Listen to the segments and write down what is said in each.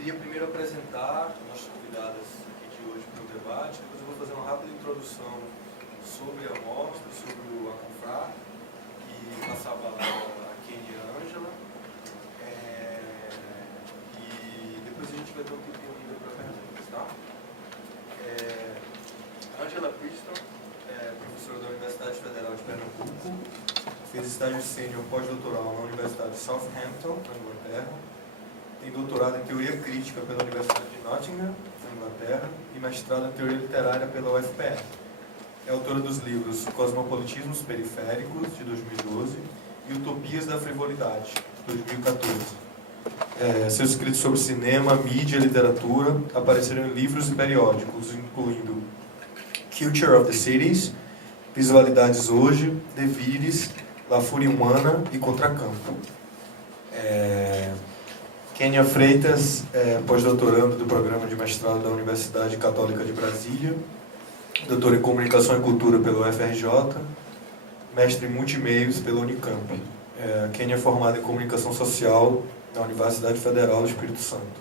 queria primeiro apresentar nossas convidadas aqui de hoje para o debate, depois eu vou fazer uma rápida introdução sobre a mostra, sobre o Aconfrá, e passar a palavra a Kenia e a Ângela. E depois a gente vai ter um tempinho ainda para perguntas, tá? Ângela Preston é professora da Universidade Federal de Pernambuco, fez estágio sênior pós-doutoral na Universidade de Southampton, na Inglaterra, tem doutorado em Teoria Crítica pela Universidade de Nottingham, na Inglaterra, e mestrado em Teoria Literária pela UFPR. É autora dos livros Cosmopolitismos Periféricos, de 2012, e Utopias da Frivolidade, de 2014. Seus escritos sobre cinema, mídia e literatura apareceram em livros e periódicos, incluindo Culture of the Cities, Visualidades Hoje, Devires, La Fúria Humana e Contracampo. Kenia Freitas pós-doutorando do programa de mestrado da Universidade Católica de Brasília, doutora em Comunicação e Cultura pelo UFRJ, mestre em Multimeios pela Unicamp. Kenia é formada em Comunicação Social na Universidade Federal do Espírito Santo.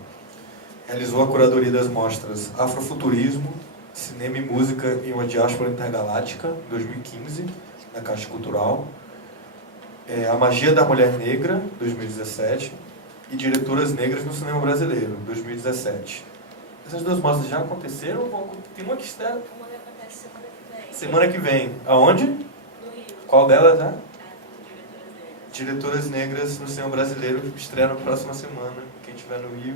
Realizou a curadoria das mostras Afrofuturismo, Cinema e Música em uma Diáspora Intergaláctica, em 2015, na Caixa Cultural. A Magia da Mulher Negra, 2017, e Diretoras Negras no Cinema Brasileiro, 2017. Essas duas mostras já aconteceram? Tem uma que está... Uma que acontece semana que vem. Semana que vem. Aonde? No Rio. Qual delas, né? Diretoras Negras. Diretoras Negras no Cinema Brasileiro, estreia na próxima semana, quem estiver no Rio.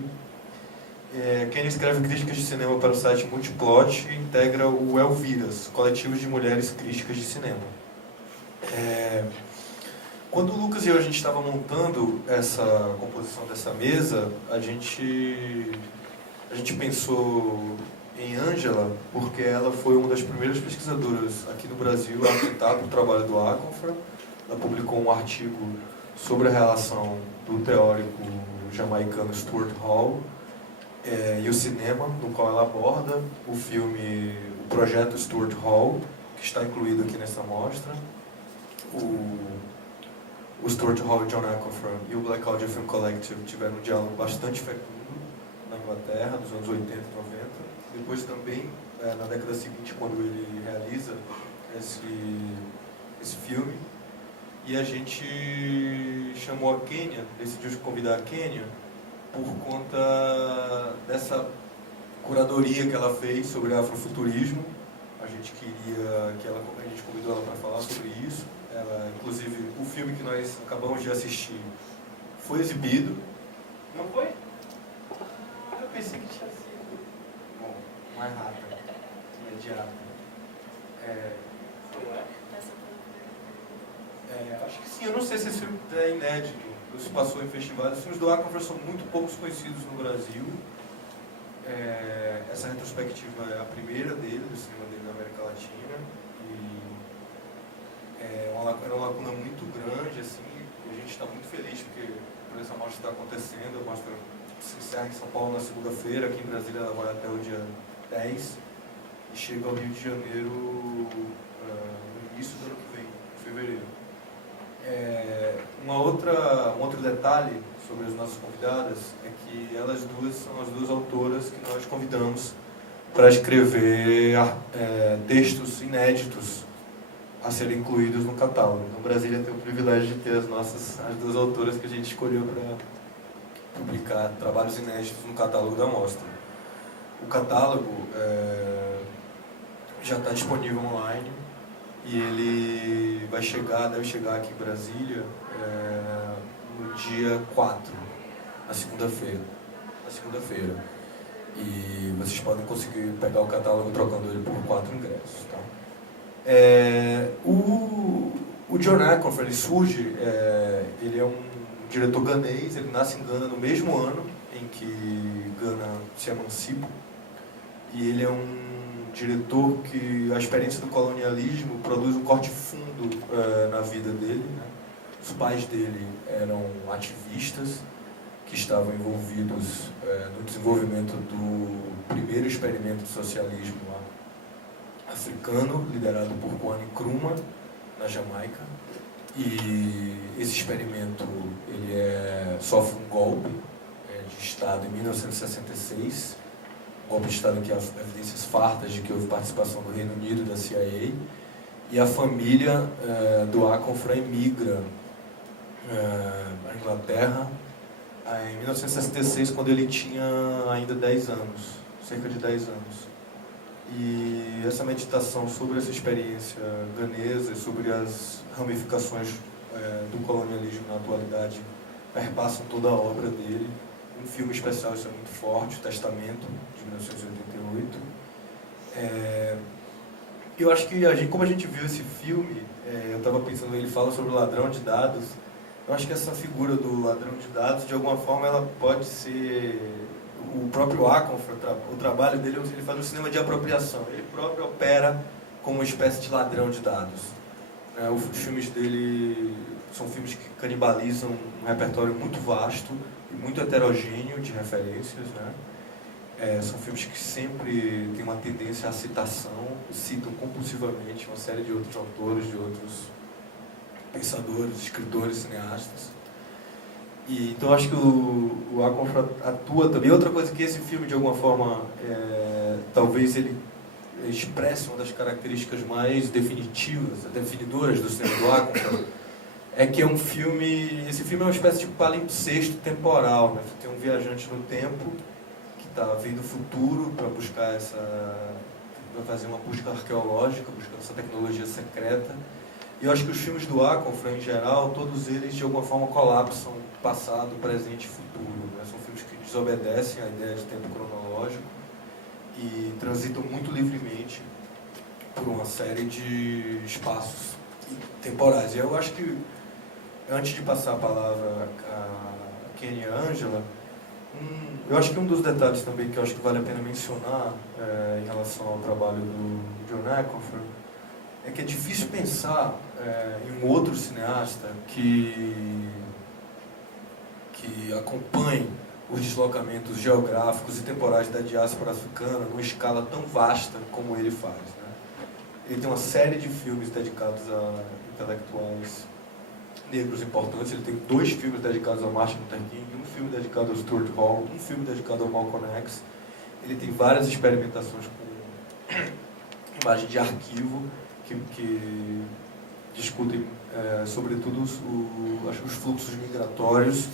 Kenia escreve críticas de cinema para o site Multiplot e integra o Elviras, coletivo de mulheres críticas de cinema. Quando o Lucas e eu a gente estava montando essa composição dessa mesa, a gente pensou em Ângela, porque ela foi uma das primeiras pesquisadoras aqui no Brasil a atentar para o trabalho do Aconfrá. Ela publicou um artigo sobre a relação do teórico jamaicano Stuart Hall e o cinema, no qual ela aborda o filme, o projeto Stuart Hall, que está incluído aqui nessa mostra. O Stuart Hall e John Aconfrá e o Black Audio Film Collective tiveram um diálogo bastante fecundo na Inglaterra, nos anos 80 e 90. Depois também, na década seguinte, quando ele realiza esse filme. E a gente chamou a Kenia, decidiu convidar a Kenia por conta dessa curadoria que ela fez sobre afrofuturismo. A gente queria que a gente convidou ela para falar sobre isso. Inclusive, o filme que nós acabamos de assistir foi exibido. Não foi? Eu pensei que tinha sido. Bom, mais rápido, imediato. Acho que sim, eu não sei se esse filme é inédito, se passou em festivais. Os filmes do Aconfrá são muito poucos conhecidos no Brasil. Essa retrospectiva é a primeira dele, do cinema dele na América Latina. Era uma lacuna muito grande, assim, e a gente está muito feliz porque por essa mostra está acontecendo. A mostra se encerra em São Paulo na segunda-feira, aqui em Brasília ela vai até o dia 10 e chega ao Rio de Janeiro no início do ano que vem, em fevereiro. Um outro detalhe sobre as nossas convidadas é que elas duas são as duas autoras que nós convidamos para escrever textos inéditos a serem incluídos no catálogo. Então, Brasília tem o privilégio de ter as duas autoras que a gente escolheu para publicar trabalhos inéditos no catálogo da mostra. O catálogo já está disponível online e ele deve chegar aqui em Brasília no dia 4, na segunda-feira. E vocês podem conseguir pegar o catálogo trocando ele por 4 ingressos. Tá? O John Aconfrá, ele surge, ele é um diretor ganês, ele nasce em Gana no mesmo ano em que Gana se emancipa, e ele é um diretor que a experiência do colonialismo produz um corte fundo na vida dele, né? Os pais dele eram ativistas que estavam envolvidos no desenvolvimento do primeiro experimento de socialismo africano, liderado por Kwame Nkrumah, na Jamaica. E esse experimento ele sofre um golpe de Estado em 1966, golpe de Estado em que há evidências fartas de que houve participação do Reino Unido e da CIA, e a família do Aconfrey migra à Inglaterra em 1966, quando ele tinha ainda 10 anos, cerca de 10 anos. E essa meditação sobre essa experiência ganesa, sobre as ramificações do colonialismo na atualidade, perpassam toda a obra dele. Um filme especial, isso é muito forte, O Testamento, de 1988. Eu acho que, como a gente viu esse filme, eu estava pensando, ele fala sobre o ladrão de dados. Eu acho que essa figura do ladrão de dados, de alguma forma, ela pode ser... O próprio Aconfrey, o trabalho dele, ele faz um cinema de apropriação. Ele próprio opera como uma espécie de ladrão de dados. Os filmes dele são filmes que canibalizam um repertório muito vasto e muito heterogêneo de referências, né? São filmes que sempre têm uma tendência à citação, citam compulsivamente uma série de outros autores, de outros pensadores, escritores, cineastas. Então acho que o Aconfrey atua também. Outra coisa que esse filme, de alguma forma, talvez ele expresse uma das características mais definitivas, definidoras do cinema do Aconfrey, é que é um filme... Esse filme é uma espécie de palimpsesto temporal, né? Tem um viajante no tempo que está vendo o futuro para buscar para fazer uma busca arqueológica, buscando essa tecnologia secreta. E eu acho que os filmes do Aconfrey, em geral, todos eles, de alguma forma, colapsam passado, presente e futuro, né? São filmes que desobedecem à ideia de tempo cronológico e transitam muito livremente por uma série de espaços temporais. E eu acho que, antes de passar a palavra a Kenny e a Ângela, eu acho que um dos detalhes também que eu acho que vale a pena mencionar em relação ao trabalho do John Aconfrey é que é difícil pensar em um outro cineasta que acompanhe os deslocamentos geográficos e temporais da diáspora africana numa escala tão vasta como ele faz, né? Ele tem uma série de filmes dedicados a intelectuais negros importantes. Ele tem 2 filmes dedicados a Martin Luther King, um filme dedicado ao Stuart Hall, um filme dedicado ao Malcolm X. Ele tem várias experimentações com imagem de arquivo que discutem, sobretudo, os fluxos migratórios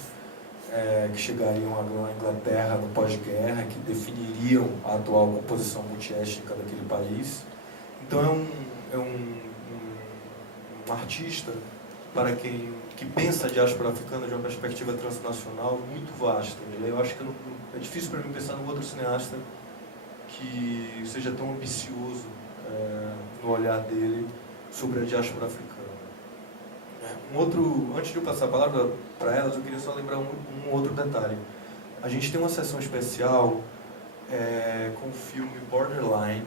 que chegariam à Inglaterra no pós-guerra, que definiriam a atual composição multiétnica daquele país. Então é um artista para quem que pensa a diáspora africana de uma perspectiva transnacional muito vasta. Eu acho que é difícil para mim pensar num outro cineasta que seja tão ambicioso no olhar dele sobre a diáspora africana. Antes de eu passar a palavra para elas, eu queria só lembrar um outro detalhe. A gente tem uma sessão especial com o filme Borderline,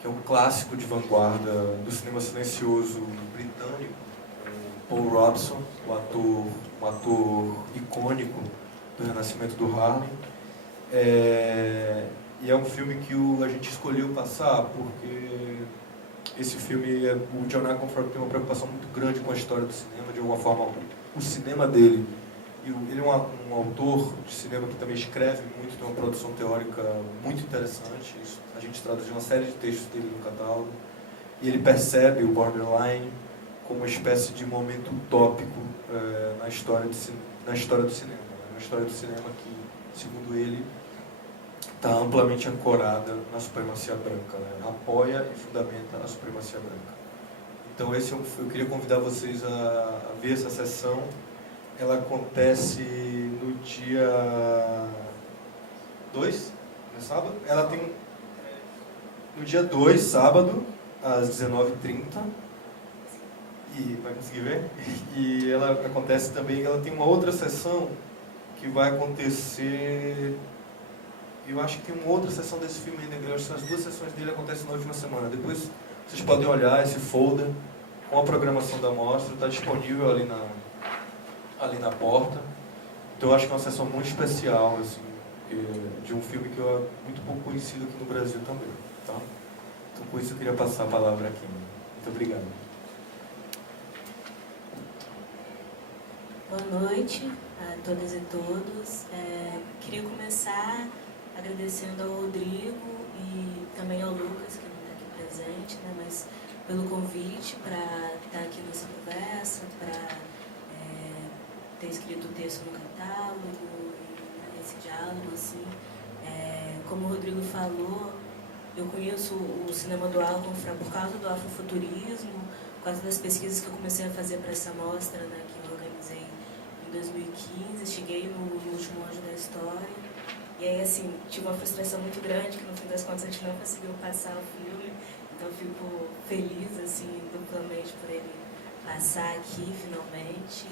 que é um clássico de vanguarda do cinema silencioso britânico. Paul Robson, um ator icônico do renascimento do Harlem. E é um filme que a gente escolheu passar porque esse filme, o John Aconfrey tem uma preocupação muito grande com a história do cinema. De alguma forma, o cinema dele, ele é um autor de cinema que também escreve muito, tem uma produção teórica muito interessante. A gente traduziu uma série de textos dele no catálogo, e ele percebe o Borderline como uma espécie de momento utópico na história do cinema. Uma história do cinema que, segundo ele, está amplamente ancorada na supremacia branca, né? Apoia e fundamenta a supremacia branca. Então eu queria convidar vocês a ver essa sessão. Ela acontece no dia 2, no sábado. Ela tem no dia 2, sábado, às 19h30. E vai conseguir ver? E ela acontece também, ela tem uma outra sessão que vai acontecer... Eu acho que tem uma outra sessão desse filme ainda. Eu acho que as 2 sessões dele acontecem na última semana. Depois vocês podem olhar esse folder com a programação da mostra. Está disponível ali na porta. Então eu acho que é uma sessão muito especial, assim, de um filme que é muito pouco conhecido aqui no Brasil também. Tá? Então por isso eu queria passar a palavra aqui. Muito obrigado. Boa noite a todas e todos. Queria começar agradecendo ao Rodrigo e também ao Lucas, que não está aqui presente, né, mas pelo convite para estar aqui nessa conversa, para ter escrito o texto no catálogo, e esse diálogo, assim. Como o Rodrigo falou, eu conheço o cinema do Alconfrá por causa do afrofuturismo, por causa das pesquisas que eu comecei a fazer para essa mostra, né, que eu organizei em 2015, cheguei no Último Anjo da História, e aí, assim, tive uma frustração muito grande, que no fim das contas a gente não conseguiu passar o filme, então eu fico feliz, assim, duplamente por ele passar aqui, finalmente.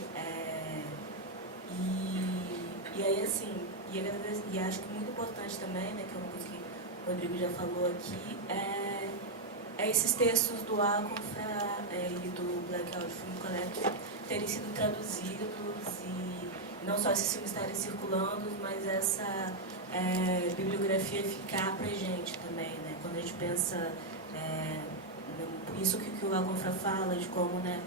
E aí, assim, e acho que muito importante também, né, que é uma coisa que o Rodrigo já falou aqui, é esses textos do Alconfrá e do Blackout Film Collective terem sido traduzidos e não só esses filmes estarem circulando, mas essa bibliografia ficar pra gente também, né? Quando a gente pensa isso que o Alconfrá fala, de como, né,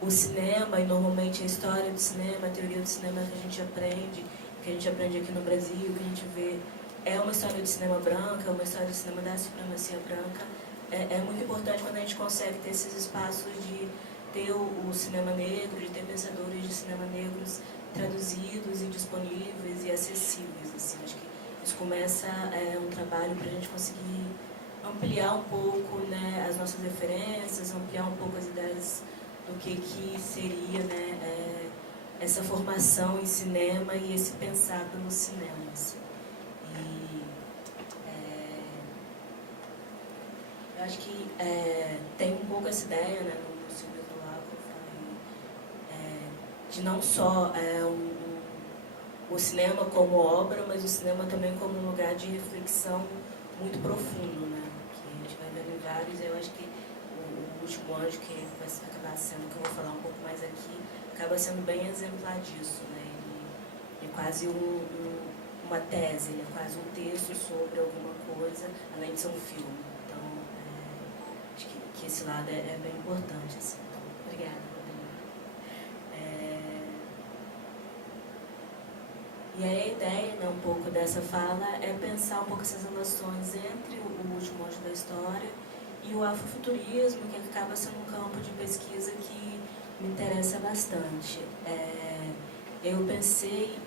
o cinema, e normalmente a história do cinema, a teoria do cinema que a gente aprende aqui no Brasil, que a gente vê, é uma história de cinema branca, é uma história de cinema da supremacia branca. É muito importante quando a gente consegue ter esses espaços de ter o cinema negro, de ter pensadores de cinema negros traduzidos e disponíveis e acessíveis. Assim, acho que isso começa um trabalho para a gente conseguir ampliar um pouco, né, as nossas referências, ampliar um pouco as ideias do que seria, né, essa formação em cinema e esse pensar pelo cinema. Assim. Eu acho que tem um pouco essa ideia, né, no filme do Alconfrá, de não só o cinema como obra, mas o cinema também como um lugar de reflexão muito profundo, né, que a gente vai vendo em vários. Eu acho que o Último Anjo, que vai acabar sendo, que eu vou falar um pouco mais aqui, acaba sendo bem exemplar disso, né, ele é quase uma tese, ele é quase um texto sobre alguma coisa, além de ser um filme. Então, acho que esse lado é bem importante, assim. Então, obrigada, Rodrigo. E aí a ideia, né, um pouco dessa fala é pensar um pouco essas relações entre o Último Anjo da História e o afrofuturismo, que acaba sendo um campo de pesquisa que me interessa bastante. Eu pensei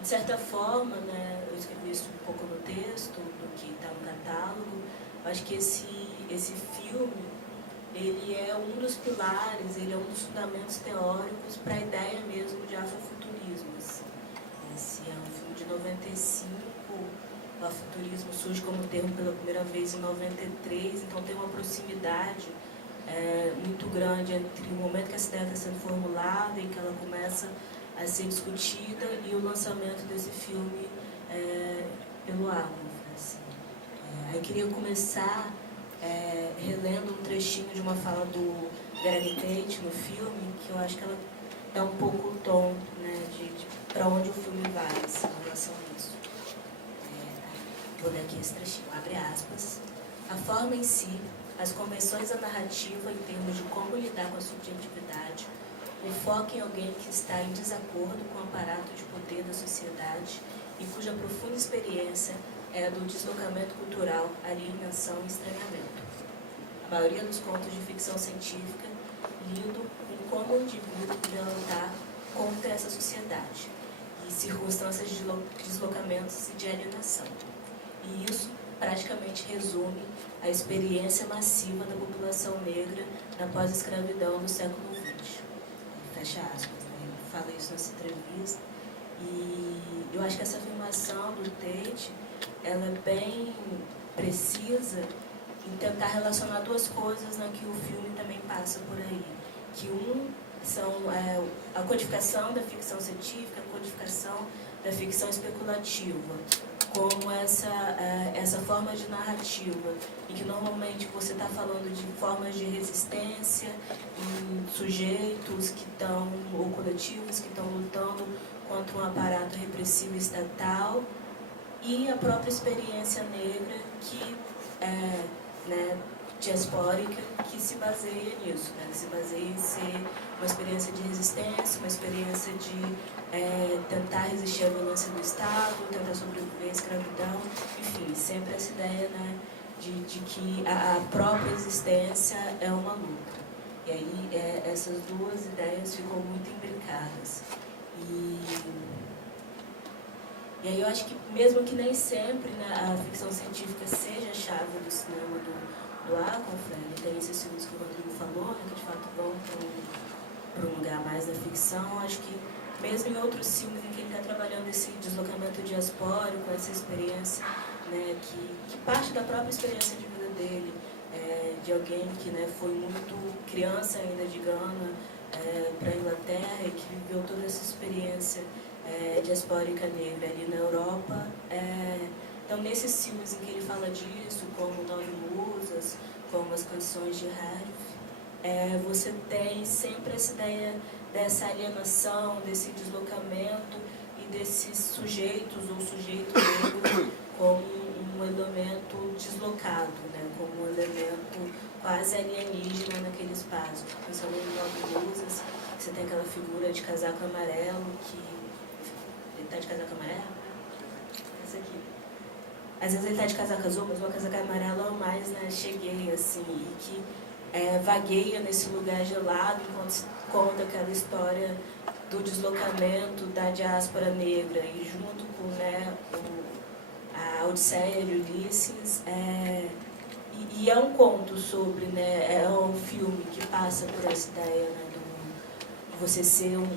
de certa forma, né, eu escrevi isso um pouco no texto, do que está no catálogo. Acho que esse filme, ele é um dos pilares, ele é um dos fundamentos teóricos para a ideia mesmo de afrofuturismo. Assim. Esse é um filme de 95, o afrofuturismo surge como termo pela primeira vez em 93, então tem uma proximidade muito grande entre o momento que essa ideia está sendo formulada e que ela começa a ser discutida e o lançamento desse filme pelo Alconfrá. Assim. Eu queria começar relendo um trechinho de uma fala do Greg Tate no filme, que eu acho que ela dá um pouco o tom, né, de para onde o filme vai, assim, em relação a isso. Vou ler aqui esse trechinho, abre aspas. A forma em si, as convenções da narrativa em termos de como lidar com a subjetividade, o foco em alguém que está em desacordo com o aparato de poder da sociedade e cuja profunda experiência é a do deslocamento cultural, alienação e estranhamento. A maioria dos contos de ficção científica lidam com como o indivíduo deve lutar contra essa sociedade e circunstâncias de deslocamentos e de alienação. E isso praticamente resume a experiência massiva da população negra na pós-escravidão do século XX. Fecha aspas, né? Ele fala isso nessa entrevista. E eu acho que essa afirmação do Tate, ela é bem precisa em tentar relacionar duas coisas, né, que o filme também passa por aí. Que são a codificação da ficção científica, a codificação da ficção especulativa, como essa forma de narrativa, em que normalmente você está falando de formas de resistência em sujeitos que estão, ou coletivos que estão lutando contra um aparato repressivo estatal, e a própria experiência negra que, né, diaspórica que se baseia nisso, né? Se baseia em ser uma experiência de resistência, uma experiência de tentar resistir à violência do Estado, tentar sobreviver à escravidão, enfim, sempre essa ideia, né, de que a própria existência é uma luta. E aí essas duas ideias ficam muito imbricadas. E aí eu acho que mesmo que nem sempre, né, a ficção científica seja a chave do cinema do Aconfrey, tem esses filmes que o Rodrigo falou, né, que de fato vão para um lugar mais da ficção, acho que mesmo em outros filmes em que ele está trabalhando esse deslocamento diaspórico, essa experiência, né, que parte da própria experiência de vida dele, de alguém que, né, foi muito criança ainda de Gana para a Inglaterra e que viveu toda essa experiência diaspórica negra ali na Europa. Então, nesses filmes em que ele fala disso, como Nove Musas, como as canções de Harif, você tem sempre essa ideia dessa alienação, desse deslocamento e desses sujeitos ou sujeito negro como um elemento deslocado, né? Como um elemento quase alienígena naquele espaço. Pensando em Nove Musas, você tem aquela figura de casaco amarelo que... Ele está de casaco amarelo? Esse aqui. Às vezes ele está de casaco azul, mas o casaco amarelo é o mais, né, cheguei, assim, e que vagueia nesse lugar gelado enquanto se conta aquela história do deslocamento da diáspora negra e junto com, né, a Odisseia de Ulisses, e é um conto sobre, né, é um filme que passa por essa ideia, né, de você ser um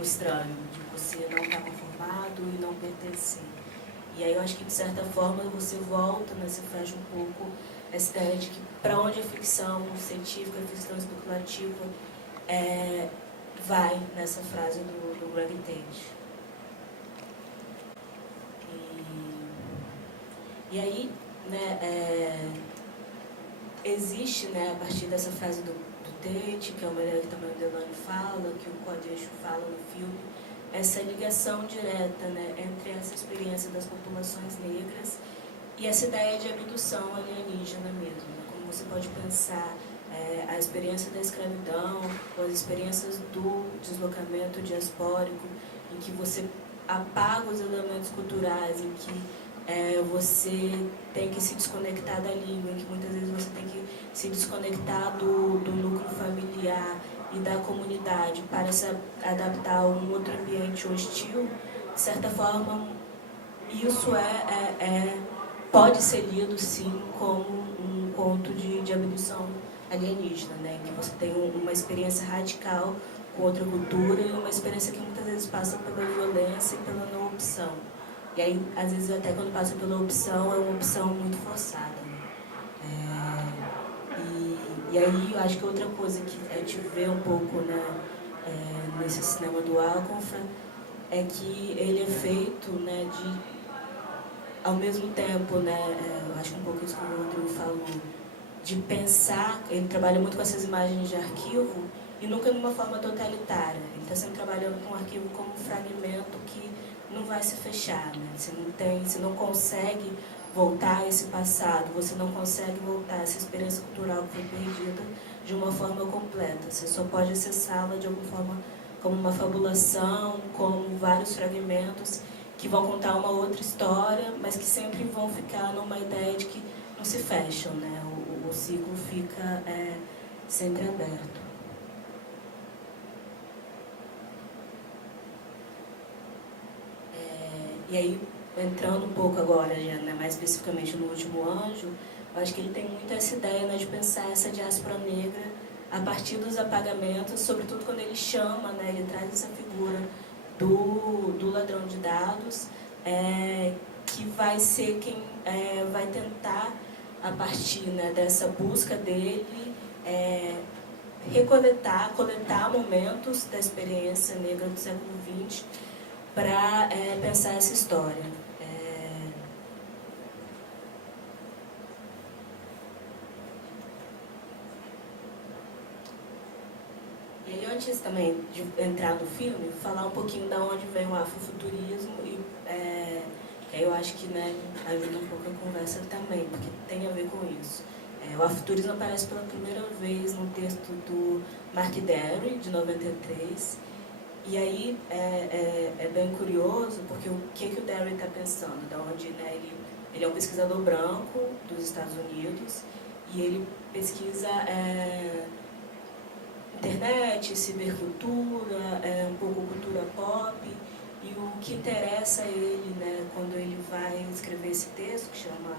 estranho, de você não estar conformado e não pertencer. E aí eu acho que de certa forma você volta, né, você fecha um pouco essa ideia de que para onde a ficção científica, a ficção especulativa vai nessa frase do Greg Tate. E aí, né, existe, né, a partir dessa frase do Tate, que é uma ideia que também o Delany fala, que o Kodesh fala no filme, essa ligação direta, né, entre essa experiência das populações negras e essa ideia de abdução alienígena mesmo, né? Como você pode pensar a experiência da escravidão, ou as experiências do deslocamento diaspórico, em que você apaga os elementos culturais, em que você tem que se desconectar da língua, em que muitas vezes você tem que se desconectar do núcleo familiar e da comunidade para se adaptar a um outro ambiente hostil. De certa forma, isso pode ser lido, sim, como um conto de abdução alienígena, né? Que você tem uma experiência radical com outra cultura e uma experiência que muitas vezes passa pela violência e pela não opção. E aí, às vezes, até quando passa pela opção, é uma opção muito forçada, né? E aí, eu acho que outra coisa que a gente vê um pouco, né, nesse cinema do Aconfrey é que ele é feito, né, ao mesmo tempo, né, eu acho que um pouco isso que o Rodrigo falou, de pensar, ele trabalha muito com essas imagens de arquivo e nunca de uma forma totalitária. Ele está sempre trabalhando com o arquivo como um fragmento que não vai se fechar, né? Você não consegue voltar a esse passado, você não consegue voltar a essa experiência cultural que foi perdida de uma forma completa. Você só pode acessá-la de alguma forma como uma fabulação, como vários fragmentos que vão contar uma outra história, mas que sempre vão ficar numa ideia de que não se fecham, né? O ciclo fica sempre aberto. E aí, entrando um pouco agora, já, né, mais especificamente no Último Anjo, eu acho que ele tem muito essa ideia, né, de pensar essa diáspora negra a partir dos apagamentos, sobretudo quando ele chama, né, ele traz essa figura do ladrão de dados, que vai ser quem vai tentar, a partir, né, dessa busca dele, coletar momentos da experiência negra do século XX para pensar essa história. E aí, antes também de entrar no filme, falar um pouquinho de onde vem o afrofuturismo e que eu acho que, né, ajuda um pouco a conversa também, porque tem a ver com isso. O afuturismo aparece pela primeira vez num texto do Mark Derry, de 93, e aí é bem curioso, porque o que o Derry está pensando, da onde, né, ele é um pesquisador branco dos Estados Unidos, e ele pesquisa internet, cibercultura, um pouco cultura pop, e o que interessa a ele, né, quando ele vai escrever esse texto, que chama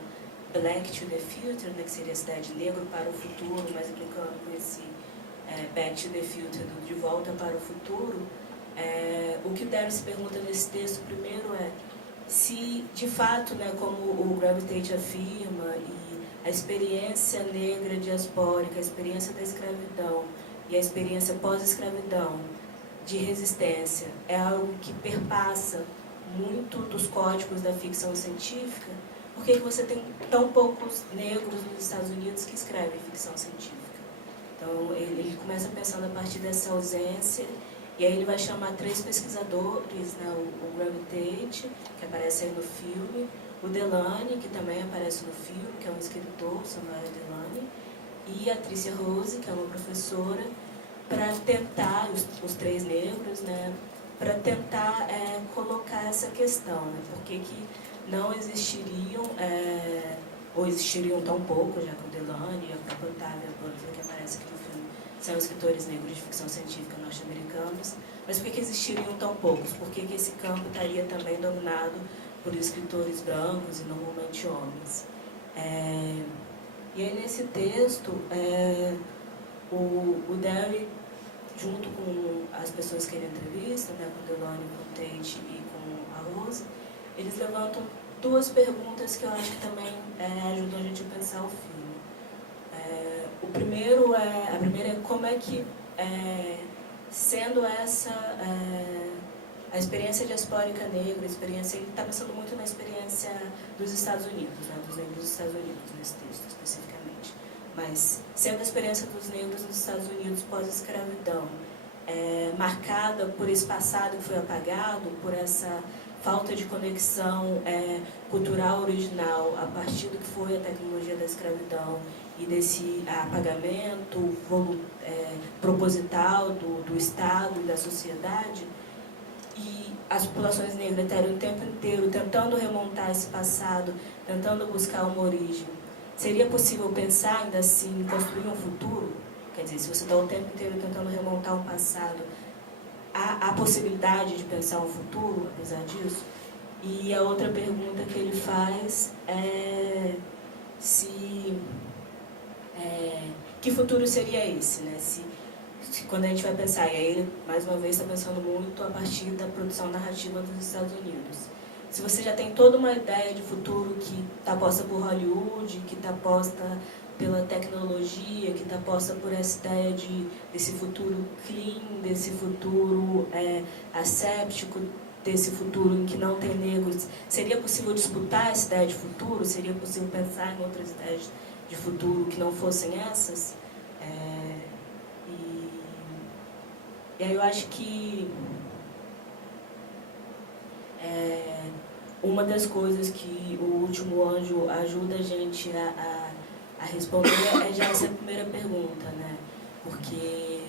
Black to the Future, né, que seria a cidade negro para o futuro, mas brincando com esse Back to the Future, de volta para o futuro, o que o Derry se pergunta nesse texto primeiro é se, de fato, né, como o Gravitate afirma, e a experiência negra diaspórica, a experiência da escravidão e a experiência pós-escravidão de resistência é algo que perpassa muito dos códigos da ficção científica, por que você tem tão poucos negros nos Estados Unidos que escrevem ficção científica? Então, ele começa pensando a partir dessa ausência, e aí ele vai chamar 3 pesquisadores, né, o Gravitate, que aparece aí no filme, o Delany, que também aparece no filme, que é um escritor, Samuel Delany, e a Tricia Rose, que é uma professora, para tentar, os 3 negros, né, para tentar colocar essa questão, né, por que não existiriam, ou existiriam tão pouco, já que o Delany e a própria Octavia Butler, que aparece aqui no filme, são escritores negros de ficção científica norte-americanos, mas por que existiriam tão poucos? Por que esse campo estaria também dominado por escritores brancos e normalmente homens? E aí nesse texto, o Derry, junto com as pessoas que ele entrevista, né, com o Delany, com o Tate e com a Rose, eles levantam 2 perguntas que eu acho que também ajudam a gente a pensar o filme. A primeira é como é que, sendo essa a experiência diaspórica negra, ele está pensando muito na experiência dos Estados Unidos, né, dos negros dos Estados Unidos, nesse texto especificamente. Mas, sendo a experiência dos negros nos Estados Unidos pós-escravidão, marcada por esse passado que foi apagado, por essa falta de conexão cultural original a partir do que foi a tecnologia da escravidão e desse apagamento proposital do Estado e da sociedade, e as populações negras estarem o tempo inteiro tentando remontar esse passado, tentando buscar uma origem. Seria possível pensar, ainda assim, em construir um futuro? Quer dizer, se você está o tempo inteiro tentando remontar um passado, há possibilidade de pensar um futuro, apesar disso? E a outra pergunta que ele faz é que futuro seria esse, né? Quando a gente vai pensar, e aí ele, mais uma vez, está pensando muito a partir da produção narrativa dos Estados Unidos. Se você já tem toda uma ideia de futuro que está posta por Hollywood, que está posta pela tecnologia, que está posta por essa ideia desse futuro clean, desse futuro asséptico, desse futuro em que não tem negros, seria possível disputar essa ideia de futuro? Seria possível pensar em outras ideias de futuro que não fossem essas? E aí eu acho que uma das coisas que o Último Anjo ajuda a gente a responder é já essa primeira pergunta, né? Porque,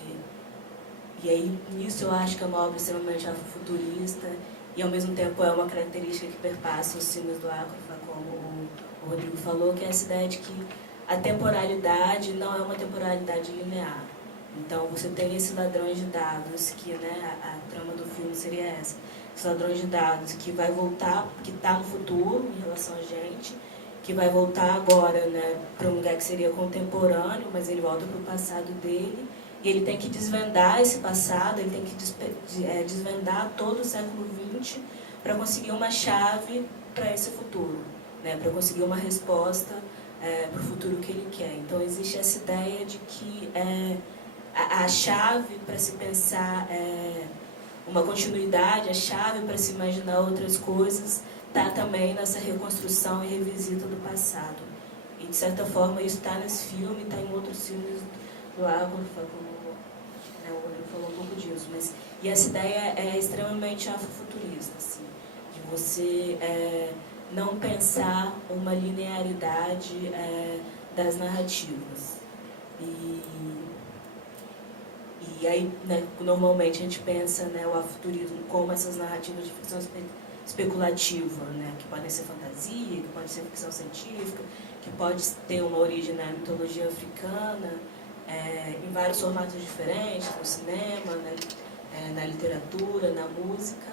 e aí nisso eu acho que é uma obra extremamente afrofuturista e ao mesmo tempo é uma característica que perpassa os filmes do Acrofa, como o Rodrigo falou, que é essa ideia de que a temporalidade não é uma temporalidade linear. Então você tem esses ladrões de dados, que, né, a trama do filme seria essa, esses ladrões de dados que vai voltar, que está no futuro em relação a gente, que vai voltar agora, né, para um lugar que seria contemporâneo, mas ele volta para o passado dele, e ele tem que desvendar esse passado, ele tem que desvendar todo o século XX para conseguir uma chave para esse futuro, né, para conseguir uma resposta para o futuro que ele quer. Então existe essa ideia de que a chave para se pensar uma continuidade, a chave para se imaginar outras coisas, está também nessa reconstrução e revisita do passado. E, de certa forma, isso está nesse filme, está em outros filmes do Acrofa, como o Rodrigo falou um pouco disso. E essa ideia é extremamente afrofuturista, assim, de você não pensar uma linearidade das narrativas. E aí, né, normalmente a gente pensa, né, o afrofuturismo como essas narrativas de ficção especulativa, né, que podem ser fantasia, que podem ser ficção científica, que pode ter uma origem na mitologia africana, em vários formatos diferentes, no cinema, né, na literatura, na música,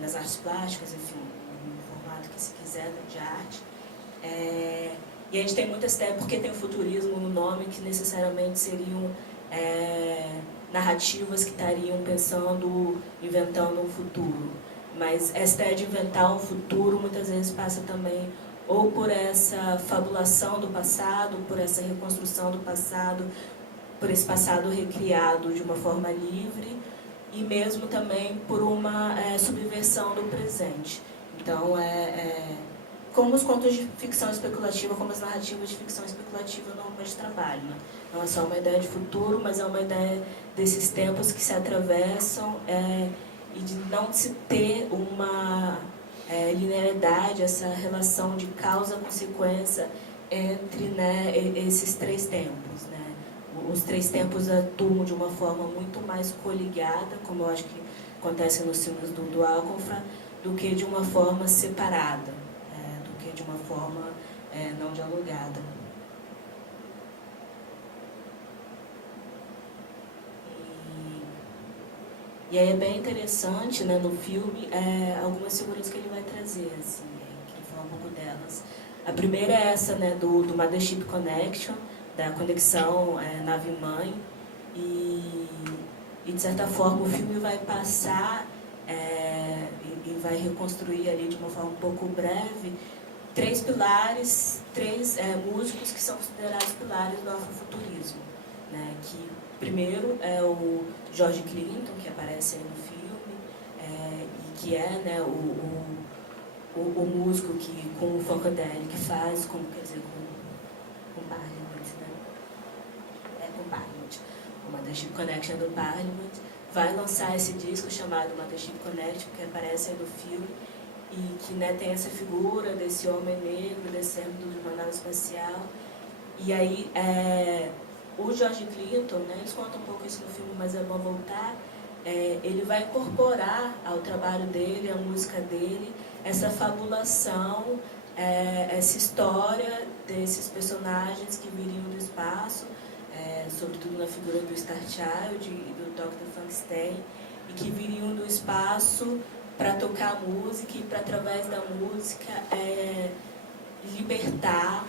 nas artes plásticas, enfim, no formato que se quiser de arte. E a gente tem muitas ideias, porque tem o futurismo no nome, que necessariamente seriam narrativas que estariam pensando, inventando um futuro. Mas essa ideia de inventar um futuro muitas vezes passa também ou por essa fabulação do passado, por essa reconstrução do passado, por esse passado recriado de uma forma livre, e mesmo também por uma subversão do presente. Então, como os contos de ficção especulativa, como as narrativas de ficção especulativa normalmente trabalham, né? Não é só uma ideia de futuro, mas é uma ideia desses tempos que se atravessam e de não se ter uma linearidade, essa relação de causa-consequência entre, né, esses três tempos, né? Os três tempos atuam de uma forma muito mais coligada, como eu acho que acontece nos filmes do Alconfra, do que de uma forma separada, do que de uma forma não dialogada. E aí é bem interessante, né, no filme, algumas figuras que ele vai trazer, assim, que ele fala um pouco delas. A primeira é essa, né, do Mothership Connection, da conexão nave-mãe, e de certa forma o filme vai passar e vai reconstruir ali de uma forma um pouco breve três pilares, três músicos que são considerados pilares do afrofuturismo, né, que primeiro é o George Clinton, que aparece aí no filme, e que é, né, o músico que com o Funkadelic faz, com Parliament, né? Com Parliament, o Mothership Connection do Parliament, vai lançar esse disco chamado Mothership Connection, que aparece aí no filme, e que, né, tem essa figura desse homem negro, desse âmbito de uma nave espacial. E aí, o George Clinton, né, eles contam um pouco isso no filme, mas é bom voltar, ele vai incorporar ao trabalho dele, à música dele, essa fabulação, essa história desses personagens que viriam do espaço, sobretudo na figura do Starchild e do Dr. Frankenstein, e que viriam do espaço para tocar música e para, através da música, libertar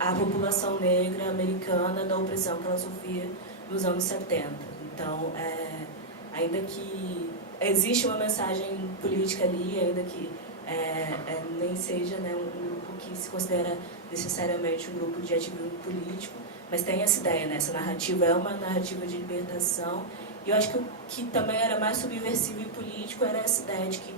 a população negra americana da opressão que ela sofria nos anos 70. Então, ainda que existe uma mensagem política ali, ainda que nem seja, né, um grupo que se considera necessariamente um grupo de ativismo político, mas tem essa ideia, né? Essa narrativa é uma narrativa de libertação. E eu acho que o que também era mais subversivo e político era essa ideia de que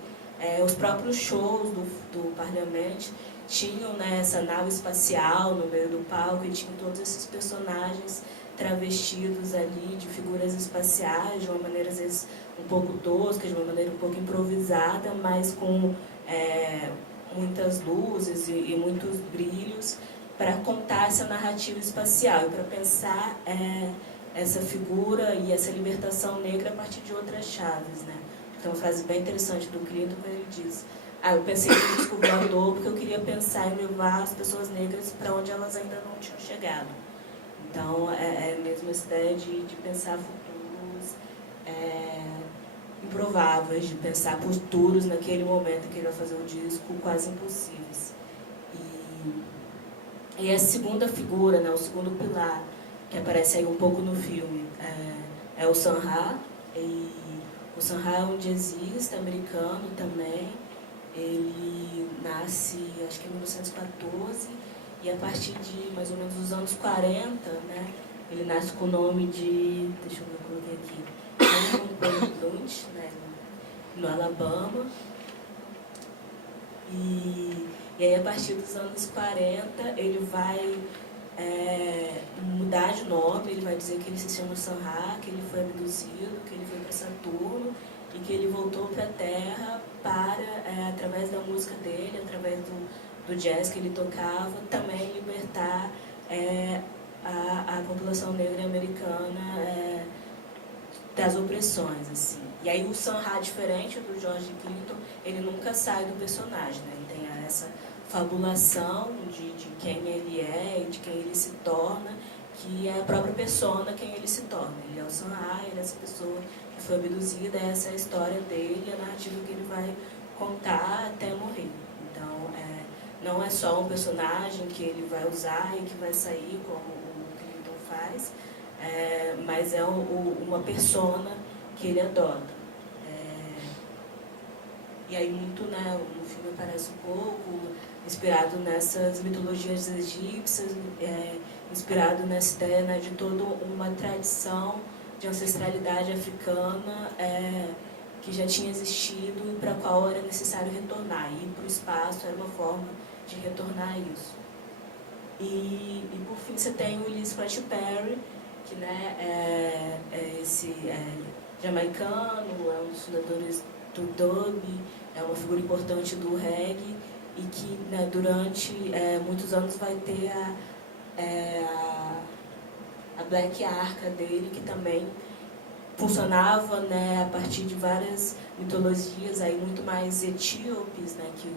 os próprios shows do Parliament tinham, né, essa nave espacial no meio do palco, e tinham todos esses personagens travestidos ali de figuras espaciais, de uma maneira às vezes um pouco tosca, de uma maneira um pouco improvisada, mas com muitas luzes e muitos brilhos, para contar essa narrativa espacial e para pensar essa figura e essa libertação negra a partir de outras chaves, né? Então, uma frase bem interessante do Clinton, quando ele diz: eu pensei no disco voador porque eu queria pensar em levar as pessoas negras para onde elas ainda não tinham chegado. Então, mesmo essa ideia de pensar futuros improváveis, de pensar futuros naquele momento que ele vai fazer o disco, quase impossíveis. E a segunda figura, né, o segundo pilar, que aparece aí um pouco no filme, é o Sun Ra. E o Sun Ra é um jazzista americano também. Ele nasce, acho que em 1914, e a partir de mais ou menos dos anos 40, né, ele nasce com o nome de, deixa eu ver, eu coloquei aqui, Blunt, né, no Alabama. E aí, a partir dos anos 40, ele vai mudar de nome, ele vai dizer que ele se chama Sun Ra, que ele foi abduzido, que ele foi para Saturno e que ele voltou para a Terra para, através da música dele, através do jazz que ele tocava, também libertar a população negra americana das opressões, assim. E aí o Sun Ra, diferente do George Clinton, ele nunca sai do personagem, né? Ele tem essa fabulação de quem ele é e de quem ele se torna, que é a própria persona quem ele se torna. Ele é o Sun Ra, ele é essa pessoa que foi abduzida, essa é a história dele, a narrativa que ele vai contar até morrer. Então, não é só um personagem que ele vai usar e que vai sair como o Clinton faz, mas é uma persona que ele adota. E aí muito, né, no filme aparece um pouco, inspirado nessas mitologias egípcias, inspirado nessa ideia, né, de toda uma tradição de ancestralidade africana que já tinha existido e para a qual era necessário retornar. Ir para o espaço era uma forma de retornar isso. E por fim você tem o Lee Scratch Perry, que, né, é esse jamaicano, é um dos fundadores do dub, é uma figura importante do reggae e que, né, durante muitos anos vai ter a Black Arca dele, que também funcionava, né, a partir de várias mitologias aí muito mais etíopes, né, que o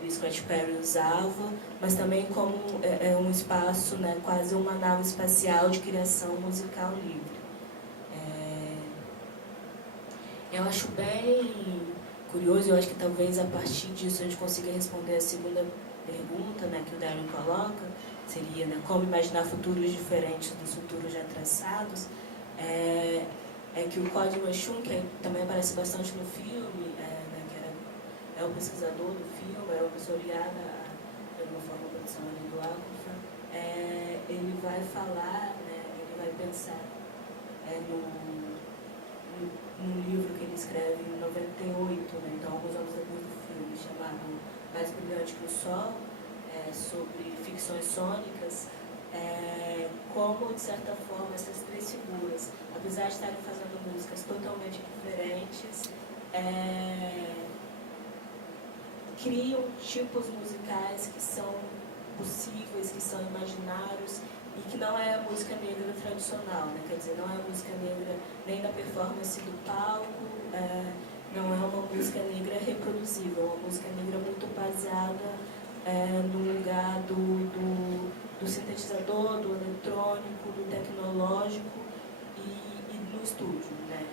Lee Scratch Perry usava, mas também como um espaço, né, quase uma nave espacial de criação musical livre. Eu acho bem curioso, eu acho que talvez a partir disso a gente consiga responder a segunda pergunta, né, que o Darwin coloca, seria, né, como imaginar futuros diferentes dos futuros já traçados. Que o Código Oxum, que também aparece bastante no filme, né, que é o pesquisador do filme, é uma pessoa ligada de alguma forma à produção ali do Aquafa, ele vai falar, né, ele vai pensar num livro que ele escreve em 98, né, então alguns anos depois do filme, chamado Mais Brilhante que o Sol, sobre ficções sônicas, como, de certa forma, essas três figuras, apesar de estarem fazendo músicas totalmente diferentes, criam tipos musicais que são possíveis, que são imaginários, e que não é a música negra tradicional, né? Quer dizer, não é a música negra nem na performance do palco, não é uma música negra reproduzível, é uma música negra muito baseada no lugar do sintetizador, do eletrônico, do tecnológico e no estúdio, né?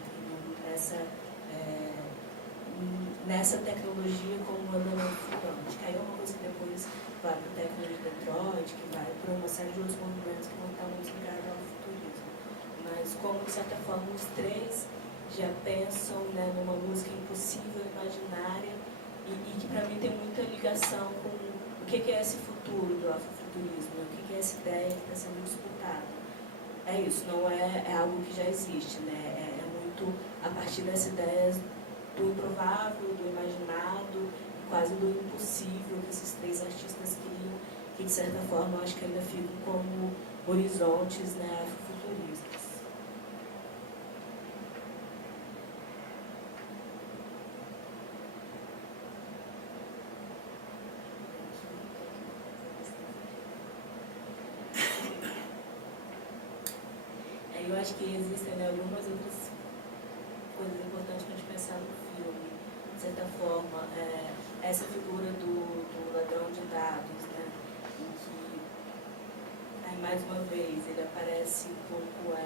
Nessa tecnologia como um elemento fundante, que aí é uma coisa que depois vai para o Techno de Detroit, que vai para uma série de outros movimentos que vão estar muito ligados ao futurismo. Mas como, de certa forma, os três já pensam, né, numa música impossível, imaginária, e que para mim tem muita ligação com o que é esse futuro do afrofuturismo, o que é essa ideia que está sendo disputada. É isso, não é algo que já existe, né? É muito a partir dessas ideias do improvável, do imaginado, quase do impossível que esses três artistas criam, que de certa forma eu acho que ainda ficam como horizontes, né, afrofuturistas. Eu acho que existem, né, algumas outras coisas importantes para a gente pensar no filme. De certa forma, essa figura do ladrão de dados, né, em que, aí, mais uma vez, ele aparece um pouco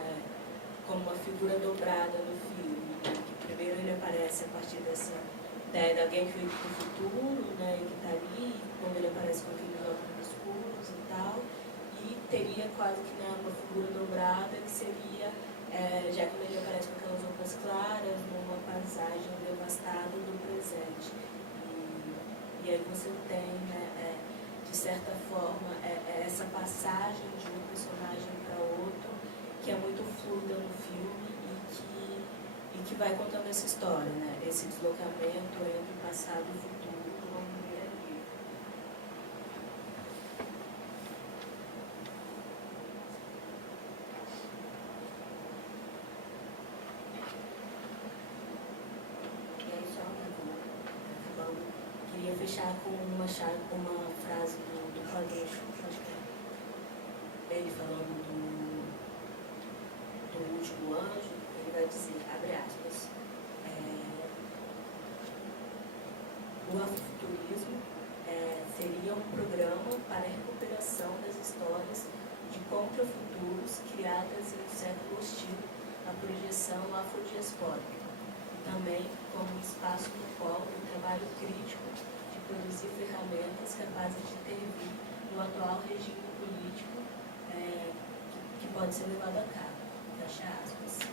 como uma figura dobrada no filme, né, que primeiro ele aparece a partir dessa ideia de alguém que veio do futuro, né, e que está ali, quando ele aparece com aqueles óculos escuros e tal, e teria quase que, né, uma figura dobrada que seria, já quando ele aparece com aquelas roupas claras, numa paisagem devastada do presente. E aí você tem, né, de certa forma, essa passagem de um personagem para outro, que é muito fluida no filme e que vai contando essa história, né, esse deslocamento entre o passado e o futuro de uma maneira livre. E aí só, né, acabando, queria fechar com uma frase do Paducho, acho que é ele falando do último anjo. Ele vai dizer, abre aspas, o afrofuturismo seria um programa para a recuperação das histórias de contrafuturos criadas em um século hostil à projeção afrodiaspórica, e também como um espaço no qual o trabalho crítico de produzir ferramentas capazes de intervir no atual regime político que pode ser levado a cabo. Fecha aspas.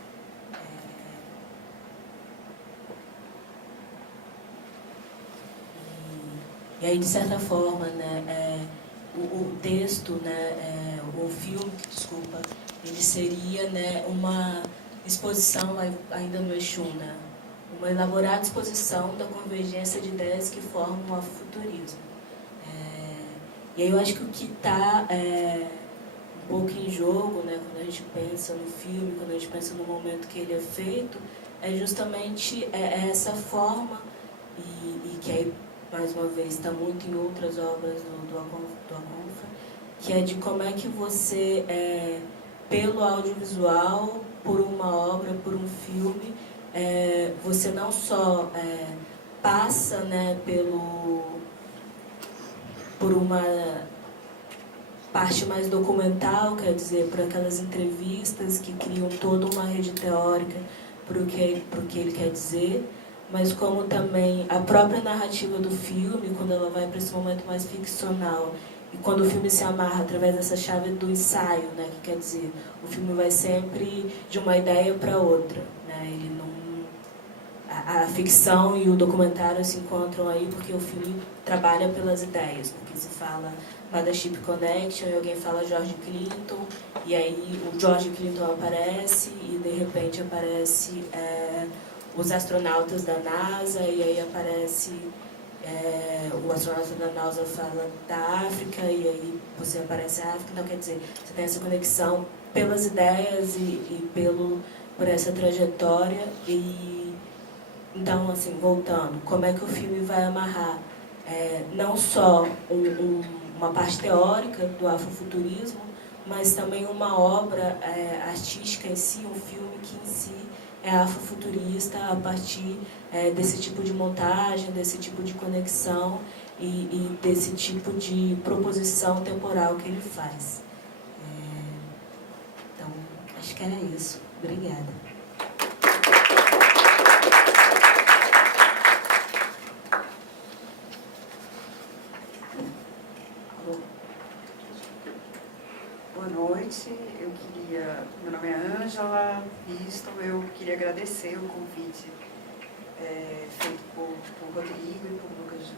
E aí, de certa forma, né, o texto, né, o filme, desculpa, ele seria, né, uma exposição, ainda no Exu, né, uma elaborada exposição da convergência de ideias que formam o afrofuturismo. E aí eu acho que o que está um pouco em jogo, né, quando a gente pensa no filme, quando a gente pensa no momento que ele é feito, é justamente essa forma, e que aí, mais uma vez, está muito em outras obras do Aconfa, que é de como é que você, pelo audiovisual, por uma obra, por um filme, você não só passa, né, por uma parte mais documental, quer dizer, por aquelas entrevistas que criam toda uma rede teórica para o que ele quer dizer, mas como também a própria narrativa do filme, quando ela vai para esse momento mais ficcional, e quando o filme se amarra através dessa chave do ensaio, né, que quer dizer, o filme vai sempre de uma ideia para outra, né, ele não, a ficção e o documentário se encontram aí porque o filme trabalha pelas ideias, porque se fala Mothership Connection e alguém fala George Clinton, e aí o George Clinton aparece e de repente aparece os astronautas da NASA, e aí aparece o astronauta da NASA fala da África, e aí você aparece a África. Então, quer dizer, você tem essa conexão pelas ideias e por essa trajetória. E então, assim, voltando, como é que o filme vai amarrar não só uma parte teórica do afrofuturismo, mas também uma obra artística em si, um filme que em si é afrofuturista a partir desse tipo de montagem, desse tipo de conexão e desse tipo de proposição temporal que ele faz. Então, acho que era isso. Obrigada. Boa noite, meu nome é Ângela Piston, eu queria agradecer o convite feito por Rodrigo e por Lucas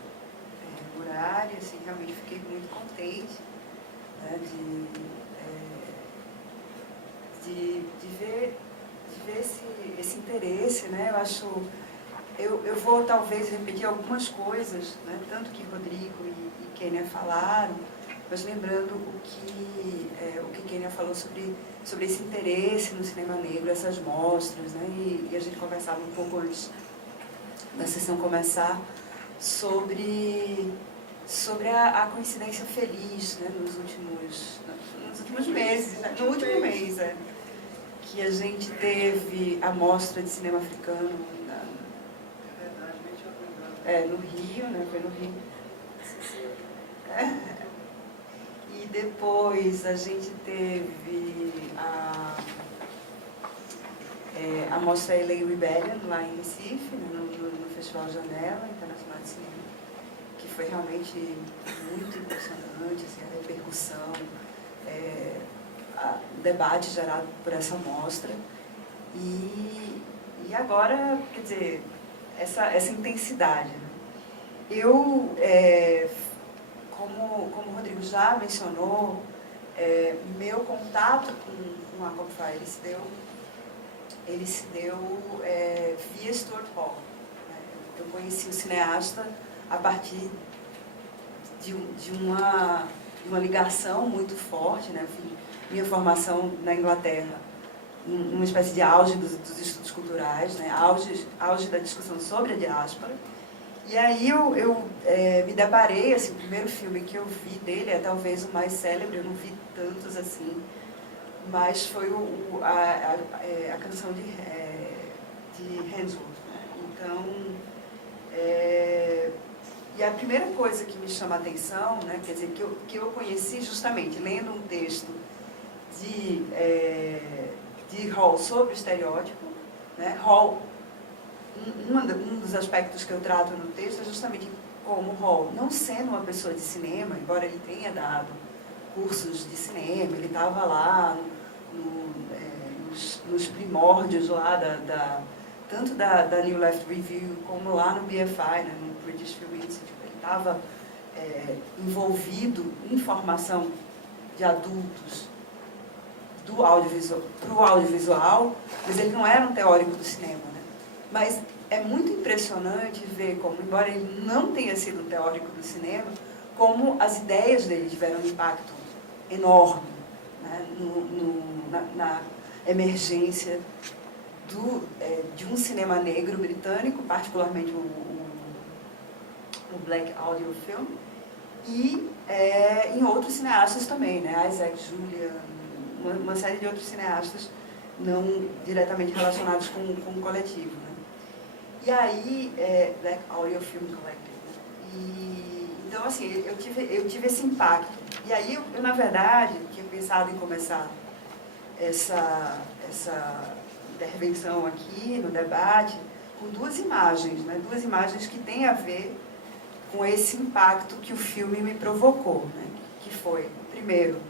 Murari. Assim, realmente fiquei muito contente, né, de ver esse interesse, né? Eu vou talvez repetir algumas coisas, né, tanto que Rodrigo e Kênia falaram, mas lembrando o que Kênia falou sobre esse interesse no cinema negro, essas mostras, né? E a gente conversava um pouco antes da sessão começar sobre a coincidência feliz, né? nos últimos meses, né? No último mês, que a gente teve a mostra de cinema africano no Rio, né? Foi no Rio. E depois a gente teve a mostra LA Rebellion, lá em Recife, né, no Festival Janela Internacional de Cinema, que foi realmente muito impressionante, assim, a repercussão, o debate gerado por essa mostra. E agora, quer dizer, essa intensidade. Né? Eu, como o Rodrigo já mencionou, meu contato com a Aconfa, ele se deu via Stuart Hall. Né? Eu conheci o cineasta a partir de uma ligação muito forte, né? Minha formação na Inglaterra, numa espécie de auge dos estudos culturais, né? auge da discussão sobre a diáspora. E aí eu me deparei, assim, o primeiro filme que eu vi dele é talvez o mais célebre, eu não vi tantos assim, mas foi a canção de Hemsworth, né? Então, e a primeira coisa que me chama a atenção, né, quer dizer, que eu conheci justamente lendo um texto de Hall sobre o estereótipo, né? Hall, um dos aspectos que eu trato no texto é justamente como Hall, não sendo uma pessoa de cinema, embora ele tenha dado cursos de cinema, ele estava lá nos primórdios lá tanto da New Left Review como lá no BFI, né, no British Film Institute, ele estava envolvido em formação de adultos para o audiovisual, mas ele não era um teórico do cinema, né? Mas é muito impressionante ver como, embora ele não tenha sido um teórico do cinema, como as ideias dele tiveram um impacto enorme, né, na emergência de um cinema negro britânico, particularmente o Black Audio Film, e em outros cineastas também, né, Isaac Julian, uma série de outros cineastas não diretamente relacionados com o coletivo, né? E aí, Black Audio Film Collective, né? Então, assim, eu tive esse impacto. E aí, eu na verdade, tinha pensado em começar essa intervenção aqui no debate com duas imagens, né? Duas imagens que têm a ver com esse impacto que o filme me provocou, né? Que foi, primeiro,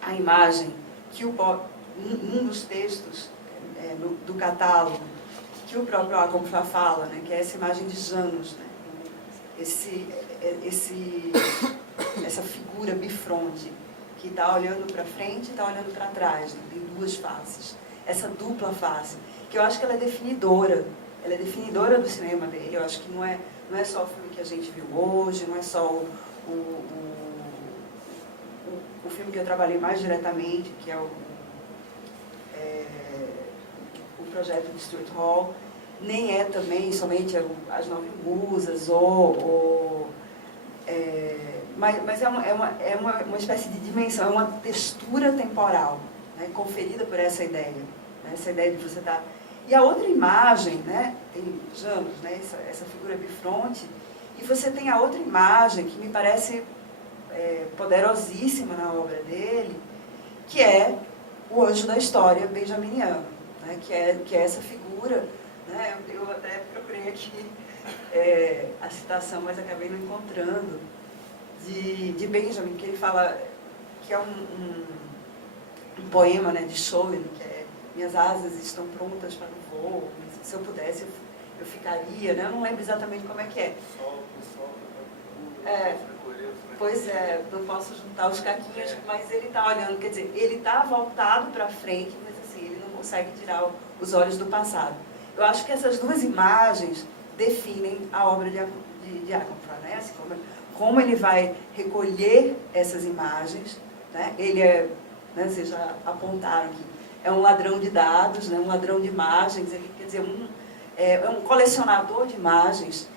a imagem que um dos textos do catálogo que o próprio Akomfa fala, né? Que é essa imagem de Janus, né? Essa figura bifronte que está olhando para frente e está olhando para trás, né? Tem duas faces. Essa dupla face, que eu acho que ela é definidora do cinema dele. Eu acho que não é só o filme que a gente viu hoje, não é só o filme que eu trabalhei mais diretamente, que é o projeto de Stuart Hall, nem é também somente As Nove Musas, mas é uma espécie de dimensão, é uma textura temporal, né, conferida por essa ideia, né, essa ideia de você estar... E a outra imagem, né, tem Janus, né, essa figura bifronte, e você tem a outra imagem que me parece poderosíssima na obra dele, que é o anjo da história benjaminiano, né, que é essa figura, né, eu até procurei aqui a citação, mas acabei não encontrando, de Benjamin, que ele fala, que é um poema, né, de Scholem, que é minhas asas estão prontas para o voo, se eu pudesse eu ficaria, né, eu não lembro exatamente como é que é. Pois é, não posso juntar os caquinhos, mas ele está olhando, quer dizer, ele está voltado para frente, mas assim, ele não consegue tirar os olhos do passado. Eu acho que essas duas imagens definem a obra de Akomfa, né? Assim, como ele vai recolher essas imagens, né? Ele né, vocês já apontaram aqui, é um ladrão de dados, né? Um ladrão de imagens, ele, quer dizer, é um colecionador de imagens.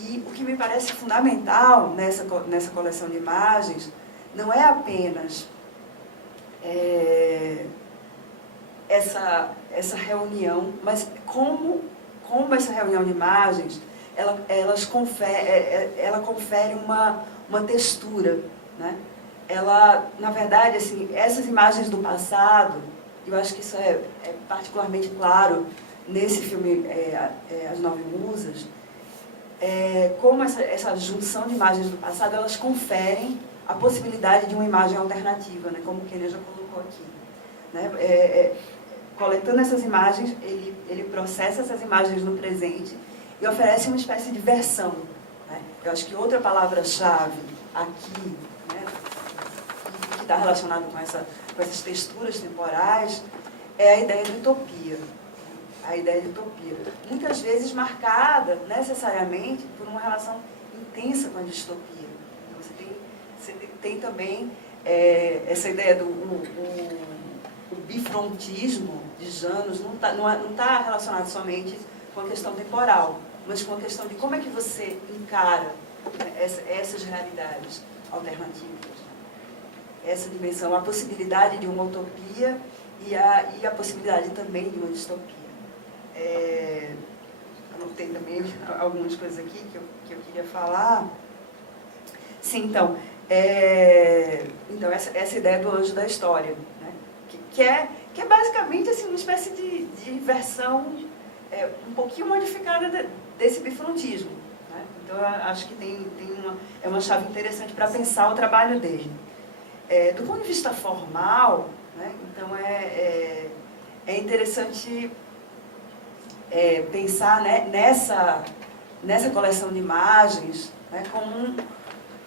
E o que me parece fundamental nessa coleção de imagens não é apenas essa reunião, mas como essa reunião de imagens ela confere uma textura, né? Ela, na verdade, assim, essas imagens do passado, eu acho que isso é particularmente claro nesse filme As Nove Musas, como essa junção de imagens do passado, elas conferem a possibilidade de uma imagem alternativa, né? Como o Kenia já colocou aqui, né? Coletando essas imagens, ele processa essas imagens no presente e oferece uma espécie de versão, né? Eu acho que outra palavra-chave aqui, né, que está relacionada com essas texturas temporais, é a ideia de utopia. A ideia de utopia. Muitas vezes marcada necessariamente por uma relação intensa com a distopia. Você tem também essa ideia do o bifrontismo de Janus, não tá relacionado somente com a questão temporal, mas com a questão de como é que você encara, né, essas realidades alternativas. Essa dimensão, a possibilidade de uma utopia e a possibilidade também de uma distopia. Anotei também algumas coisas aqui que eu queria falar. Sim, então essa ideia do anjo da história, né? que é basicamente assim, uma espécie de versão um pouquinho modificada desse bifrontismo. Né? Então, eu acho que é uma chave interessante para pensar o trabalho dele. Do ponto de vista formal, né? Então é interessante pensar, né, nessa coleção de imagens, né,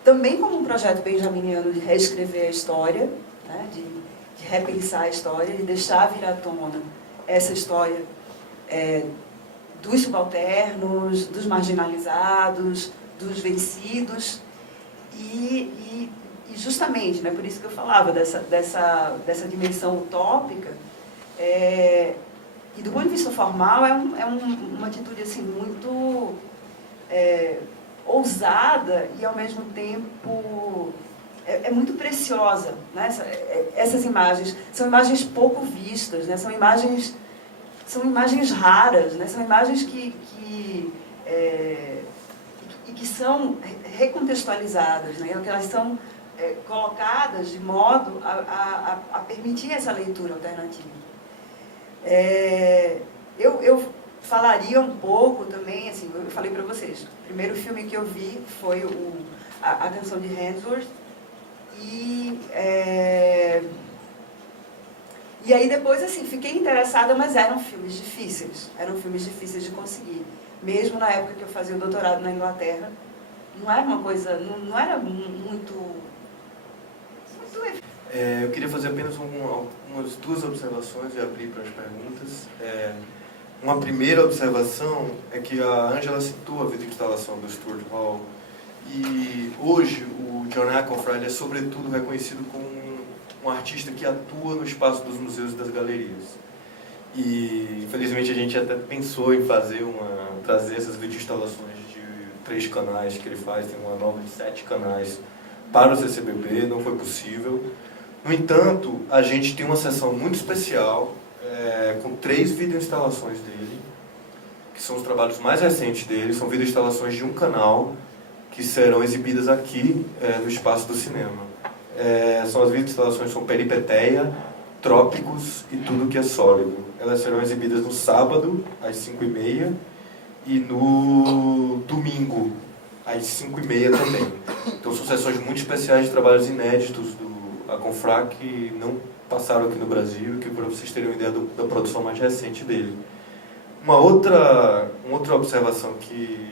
também como um projeto benjaminiano de reescrever a história, né, de repensar a história, de deixar vir à tona essa história dos subalternos, dos marginalizados, dos vencidos, e justamente, né, por isso que eu falava dessa dimensão utópica, e do ponto de vista formal é uma atitude assim, muito ousada e ao mesmo tempo é muito preciosa, né? Essas imagens são imagens pouco vistas, né? São imagens raras, né? São imagens que são recontextualizadas, né? Que elas são colocadas de modo a permitir essa leitura alternativa. Eu falaria um pouco também, assim, eu falei para vocês, o primeiro filme que eu vi foi a Canção de Handsworth, e aí depois, assim, fiquei interessada, mas eram filmes difíceis de conseguir. Mesmo na época que eu fazia o doutorado na Inglaterra, não era uma coisa, não era muito eu queria fazer apenas umas duas observações e abrir para as perguntas. Uma primeira observação é que a Ângela citou a videoinstalação do Stuart Hall, e hoje o John Aconfrey é sobretudo reconhecido como um artista que atua no espaço dos museus e das galerias. E infelizmente a gente até pensou em trazer essas videoinstalações de 3 canais que ele faz, tem uma nova de 7 canais para o CCBB, não foi possível. No entanto, a gente tem uma sessão muito especial, com 3 videoinstalações dele, que são os trabalhos mais recentes dele, são videoinstalações de um canal, que serão exibidas aqui no Espaço do Cinema. As videoinstalações são Peripeteia, Trópicos e Tudo que é Sólido. Elas serão exibidas no sábado, às 5h30, e no domingo, às 5h30 também. Então são sessões muito especiais de trabalhos inéditos do Aconfrey que não passaram aqui no Brasil, que para vocês terem uma ideia da produção mais recente dele. Uma outra observação que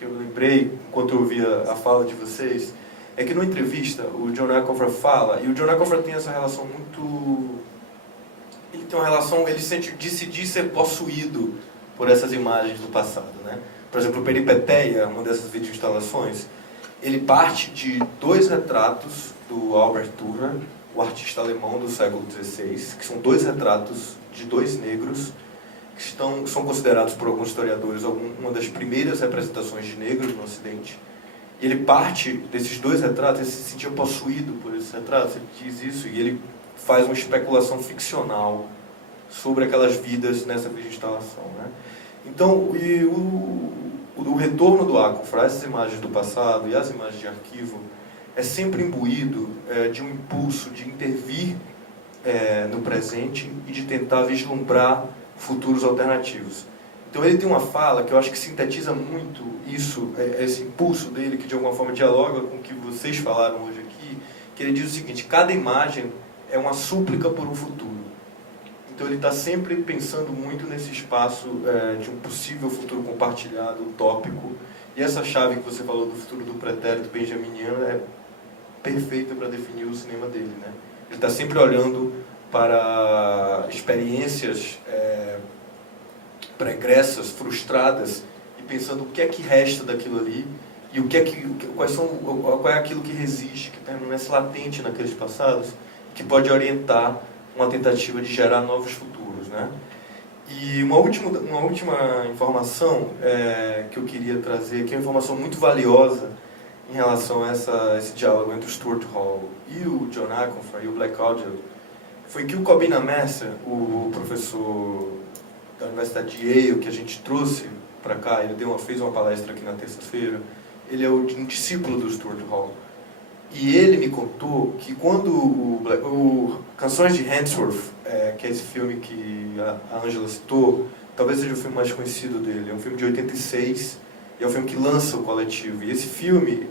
eu lembrei enquanto eu ouvia a fala de vocês é que numa entrevista o John Aconfrey fala, e o John Aconfrey tem essa relação muito... ele sente decidir ser possuído por essas imagens do passado, né? Por exemplo, o Peripeteia, uma dessas videoinstalações, ele parte de 2 retratos do Albert Dürer, o artista alemão do século XVI, que são 2 retratos de 2 negros, que são considerados por alguns historiadores uma das primeiras representações de negros no Ocidente. E ele parte desses 2 retratos, ele se sentia possuído por esses retratos, ele diz isso, e ele faz uma especulação ficcional sobre aquelas vidas nessa videoinstalação, né? Então, o retorno do Aconfrey, essas imagens do passado e as imagens de arquivo, é sempre imbuído de um impulso de intervir no presente e de tentar vislumbrar futuros alternativos. Então ele tem uma fala que eu acho que sintetiza muito isso, esse impulso dele, que de alguma forma dialoga com o que vocês falaram hoje aqui, que ele diz o seguinte: cada imagem é uma súplica por um futuro. Então ele está sempre pensando muito nesse espaço de um possível futuro compartilhado, utópico, e essa chave que você falou do futuro do pretérito benjaminiano é perfeita para definir o cinema dele, né? Ele está sempre olhando para experiências pregressas, frustradas, e pensando o que é que resta daquilo ali e qual é aquilo que resiste, que permanece latente naqueles passados, que pode orientar uma tentativa de gerar novos futuros, né? E uma última informação que eu queria trazer, que é uma informação muito valiosa em relação a esse diálogo entre o Stuart Hall e o John Aconfer e o Black Audio, foi que o Cobina Messer, o professor da Universidade de Yale, que a gente trouxe para cá, ele fez uma palestra aqui na terça-feira, ele é um discípulo do Stuart Hall. E ele me contou que quando o Canções de Handsworth, que é esse filme que a Ângela citou, talvez seja o filme mais conhecido dele, é um filme de 86, e é um filme que lança o coletivo. E esse filme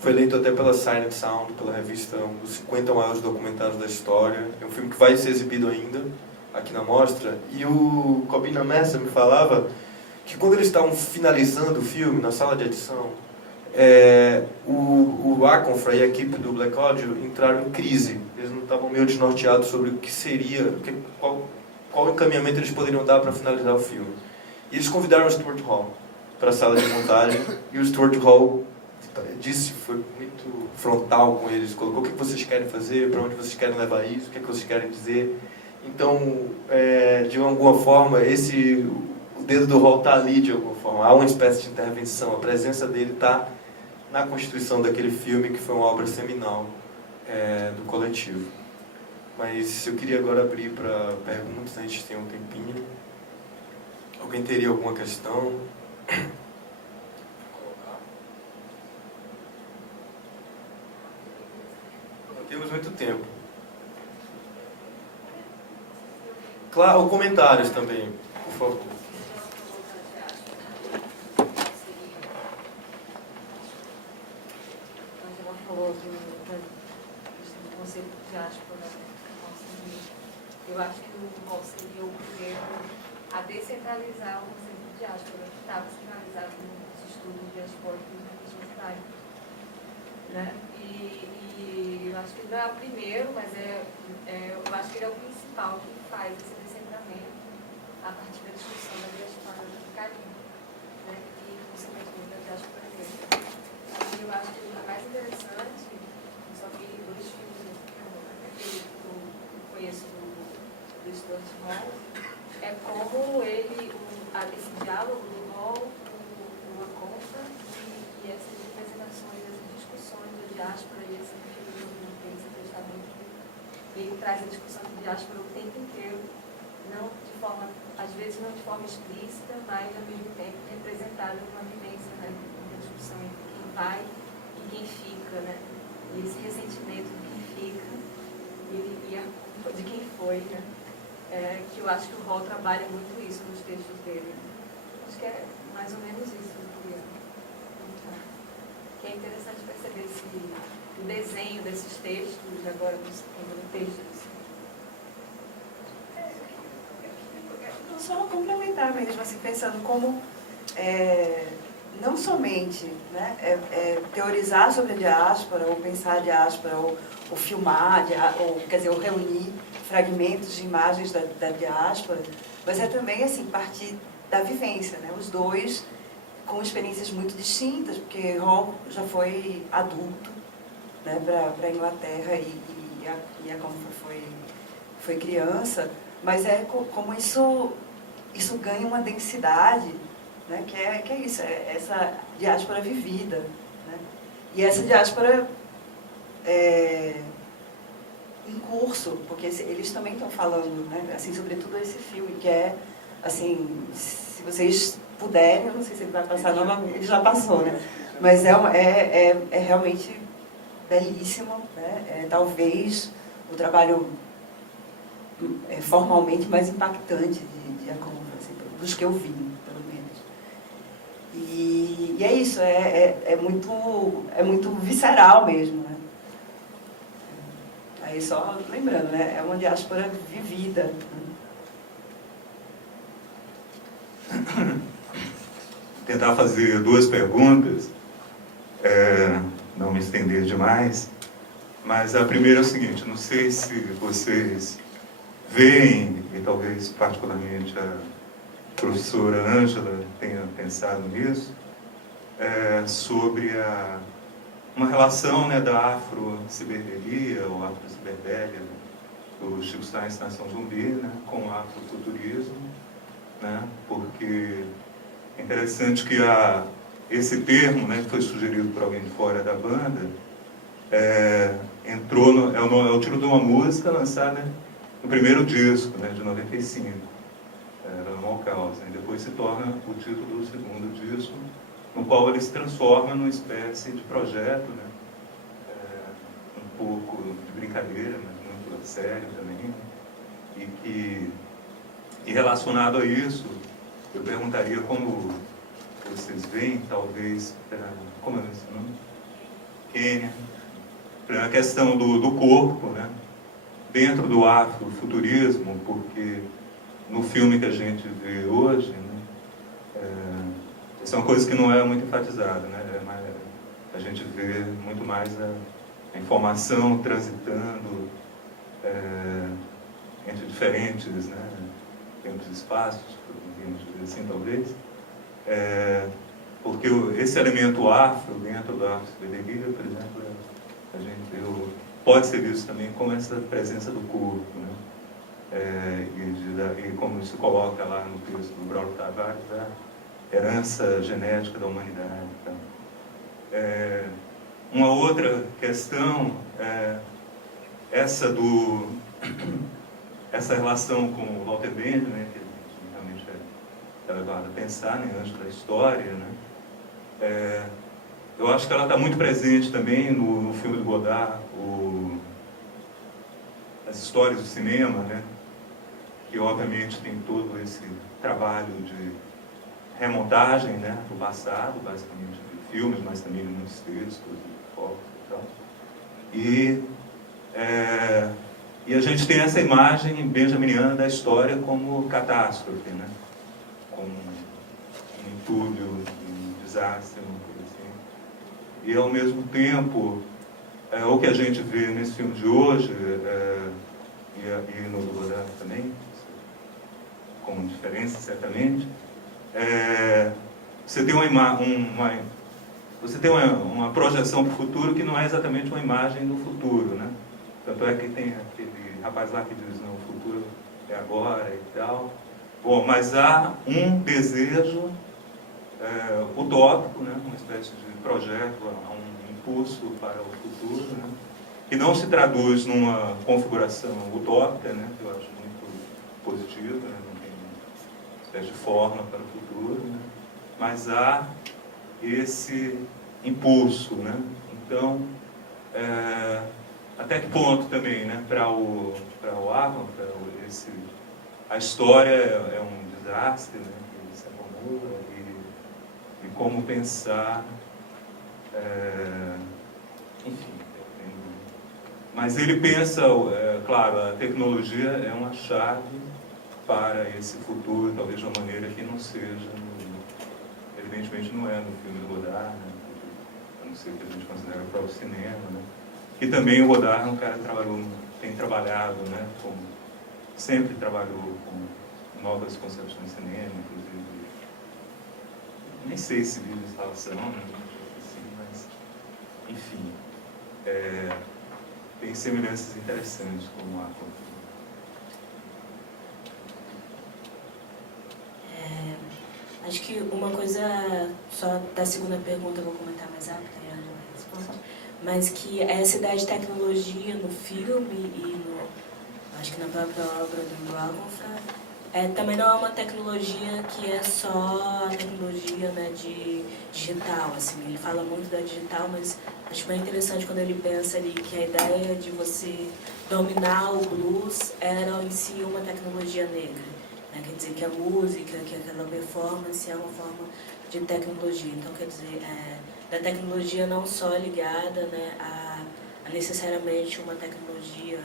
foi eleito até pela Silent Sound, pela revista, um dos 50 maiores documentários da história. É um filme que vai ser exibido ainda aqui na mostra. E o Cobina Messer me falava que quando eles estavam finalizando o filme, na sala de edição, o Aconfer e a equipe do Black Audio entraram em crise. Eles não estavam meio desnorteados sobre o que seria, qual encaminhamento eles poderiam dar para finalizar o filme. E eles convidaram o Stuart Hall para a sala de montagem, e o Stuart Hall foi muito frontal com eles, colocou o que vocês querem fazer, para onde vocês querem levar isso, o que vocês querem dizer. Então, de alguma forma, o dedo do Hall está ali de alguma forma, há uma espécie de intervenção, a presença dele está na constituição daquele filme, que foi uma obra seminal do coletivo. Mas eu queria agora abrir para perguntas, a gente tem um tempinho. Alguém teria alguma questão? Não temos muito tempo. Claro, ou comentários também, por favor. Falou do conceito de diáspora. Eu acho que o Hall seria o primeiro a descentralizar o conceito de diáspora, que estava centralizado nos estudos diaspóricos na questão judaica. Né? E eu acho que ele não é o primeiro, mas eu acho que ele é o principal que faz esse descentramento a partir da discussão da diaspora do Carinho, né? E consequentemente da diaspora negra. E eu acho que o mais interessante, eu só vi 2 filmes, aquele que eu conheço do Stuart Hall, é como esse diálogo do Hall, o Aconfer e essas representações, essas discussões da diáspora e esse testamento, ele traz a discussão de diáspora o tempo inteiro, às vezes não de forma explícita, mas ao mesmo tempo representada numa vivência, né, uma discussão entre quem vai e quem fica, né? E esse ressentimento de quem fica e a culpa de quem foi, né? Que eu acho que o Hall trabalha muito isso nos textos dele. Acho que é mais ou menos isso que eu queria comentar. Que é interessante perceber o desenho desses textos, agora no texto. Só complementar mesmo, assim, pensando como não somente, né, teorizar sobre a diáspora, ou pensar a diáspora, ou filmar, ou reunir fragmentos de imagens da diáspora, mas é também, assim, partir da vivência, né, os dois com experiências muito distintas, porque Hall já foi adulto, né, para a Inglaterra e a Aconfer foi criança, mas como isso ganha uma densidade, né, que é isso, essa diáspora vivida, né? E essa diáspora em curso, porque eles também estão falando, né, assim, sobretudo esse filme, que é, assim, se vocês puderem, eu não sei se ele vai passar novamente, ele já passou, né? Mas é realmente belíssimo, né? Talvez o trabalho formalmente mais impactante de Aconfer, assim, dos que eu vi, pelo menos. E é isso, é muito visceral mesmo, né? Aí só lembrando, né? É uma diáspora vivida. Né? Tentar fazer 2 perguntas, não me estender demais, mas a primeira é o seguinte: não sei se vocês veem, e talvez particularmente a professora Ângela tenha pensado nisso, sobre uma relação, né, da afro-ciberdelia ou afro-ciberbélia, né, do Chico Sainz, Nação Zumbi, né, com o afrofuturismo, né, porque é interessante que esse termo, né, que foi sugerido por alguém de fora da banda, entrou é o título de uma música lançada no primeiro disco, né, de 95, era Mal Causa, e depois se torna o título do segundo disco, no qual ele se transforma numa espécie de projeto, né, um pouco de brincadeira, mas muito sério também, né, e relacionado a isso, eu perguntaria como vocês veem, talvez, como é esse nome? Quênia, a questão do corpo, né, dentro do afrofuturismo, porque no filme que a gente vê hoje, né, isso é uma coisa que não é muito enfatizada, né, a gente vê muito mais a informação transitando entre diferentes, né, tempos e espaços, podemos dizer assim, talvez, porque esse elemento afro, dentro da afro-ciberguia, por exemplo, pode ser visto também como essa presença do corpo, né? E como se coloca lá no texto do Braulio Tavares, a herança genética da humanidade. Então, uma outra questão é essa relação com o Walter Benjamin, né, que realmente é levado a pensar, né, antes da história, né? Eu acho que ela está muito presente também no filme do Godard, as histórias do cinema, né, que obviamente tem todo esse trabalho de remontagem, né, do passado, basicamente de filmes, mas também de muitos textos e fotos e tal. E a gente tem essa imagem benjaminiana da história como catástrofe, né, como um entulho, um desastre, uma coisa assim. E ao mesmo tempo, o que a gente vê nesse filme de hoje, e no Godard também, com diferença certamente, você tem uma projeção para o futuro que não é exatamente uma imagem do futuro, né? Tanto é que tem aquele rapaz lá que diz, não, o futuro é agora e tal. Bom, mas há um desejo utópico, né? Uma espécie de projeto, há um impulso para o futuro, né? Que não se traduz numa configuração utópica, né? Que eu acho muito positiva, né? Não tem uma espécie de forma para o futuro, né? Mas há esse impulso, né? Então, até que ponto também, né? Para o Arnold, a história é um desastre, né? Que ele se acumula e como pensar, enfim. Mas ele pensa, claro, a tecnologia é uma chave para esse futuro, talvez de uma maneira que não seja, evidentemente não é no filme do Godard, né, a não ser que a gente considere o próprio cinema, né, que também o Godard é um cara que tem trabalhado, né, sempre trabalhou com novas concepções de cinema, inclusive, nem sei se vídeo de instalação, né, assim, mas, enfim, tem semelhanças interessantes com o Arco. Acho que uma coisa, só da segunda pergunta eu vou comentar mais rápido, aí eu respondo, mas que essa ideia de tecnologia no filme e acho que na própria obra do Alconfra, também não é uma tecnologia que é só a tecnologia, né, de digital, assim, ele fala muito da digital, mas acho bem interessante quando ele pensa ali que a ideia de você dominar o blues era em si uma tecnologia negra. Quer dizer que a música, que aquela performance é uma forma de tecnologia. Então, quer dizer, da tecnologia não só ligada, né, a necessariamente uma tecnologia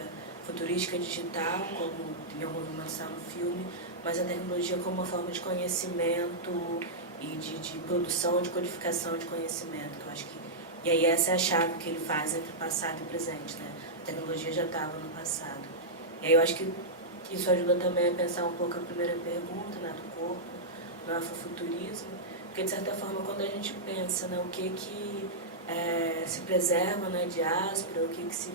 futurística digital, como tem alguma menção no filme, mas a tecnologia como uma forma de conhecimento e de produção, de codificação de conhecimento. Que eu acho que, e aí essa é a chave que ele faz entre passado e presente. Né? A tecnologia já estava no passado. E aí eu acho que isso ajuda também a pensar um pouco a primeira pergunta, né, do corpo, no afrofuturismo, porque de certa forma quando a gente pensa, né, o que se preserva na diáspora, o que se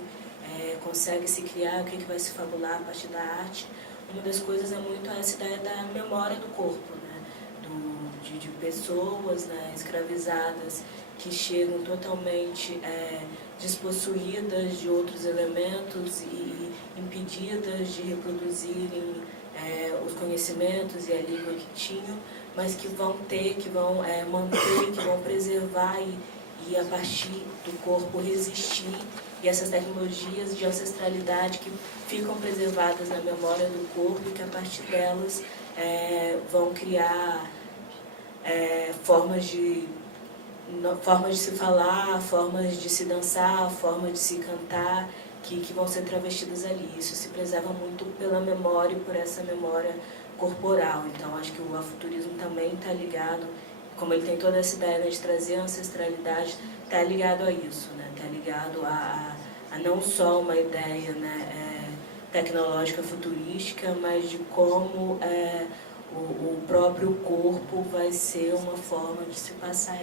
consegue se criar, o que vai se fabular a partir da arte. Uma das coisas é muito essa ideia da memória do corpo, né? De pessoas, né, escravizadas que chegam totalmente despossuídas de outros elementos e impedidas de reproduzirem os conhecimentos e a língua que tinham, mas que vão manter, que vão preservar e a partir do corpo resistir, e essas tecnologias de ancestralidade que ficam preservadas na memória do corpo e que a partir delas vão criar formas de se falar, formas de se dançar, formas de se cantar, que vão ser travestidas ali. Isso se preserva muito pela memória e por essa memória corporal. Então, acho que o afuturismo também está ligado, como ele tem toda essa ideia, né, de trazer a ancestralidade, está ligado a isso, né? Está ligado a não só uma ideia, né, tecnológica futurística, mas de como o próprio corpo vai ser uma forma de se passar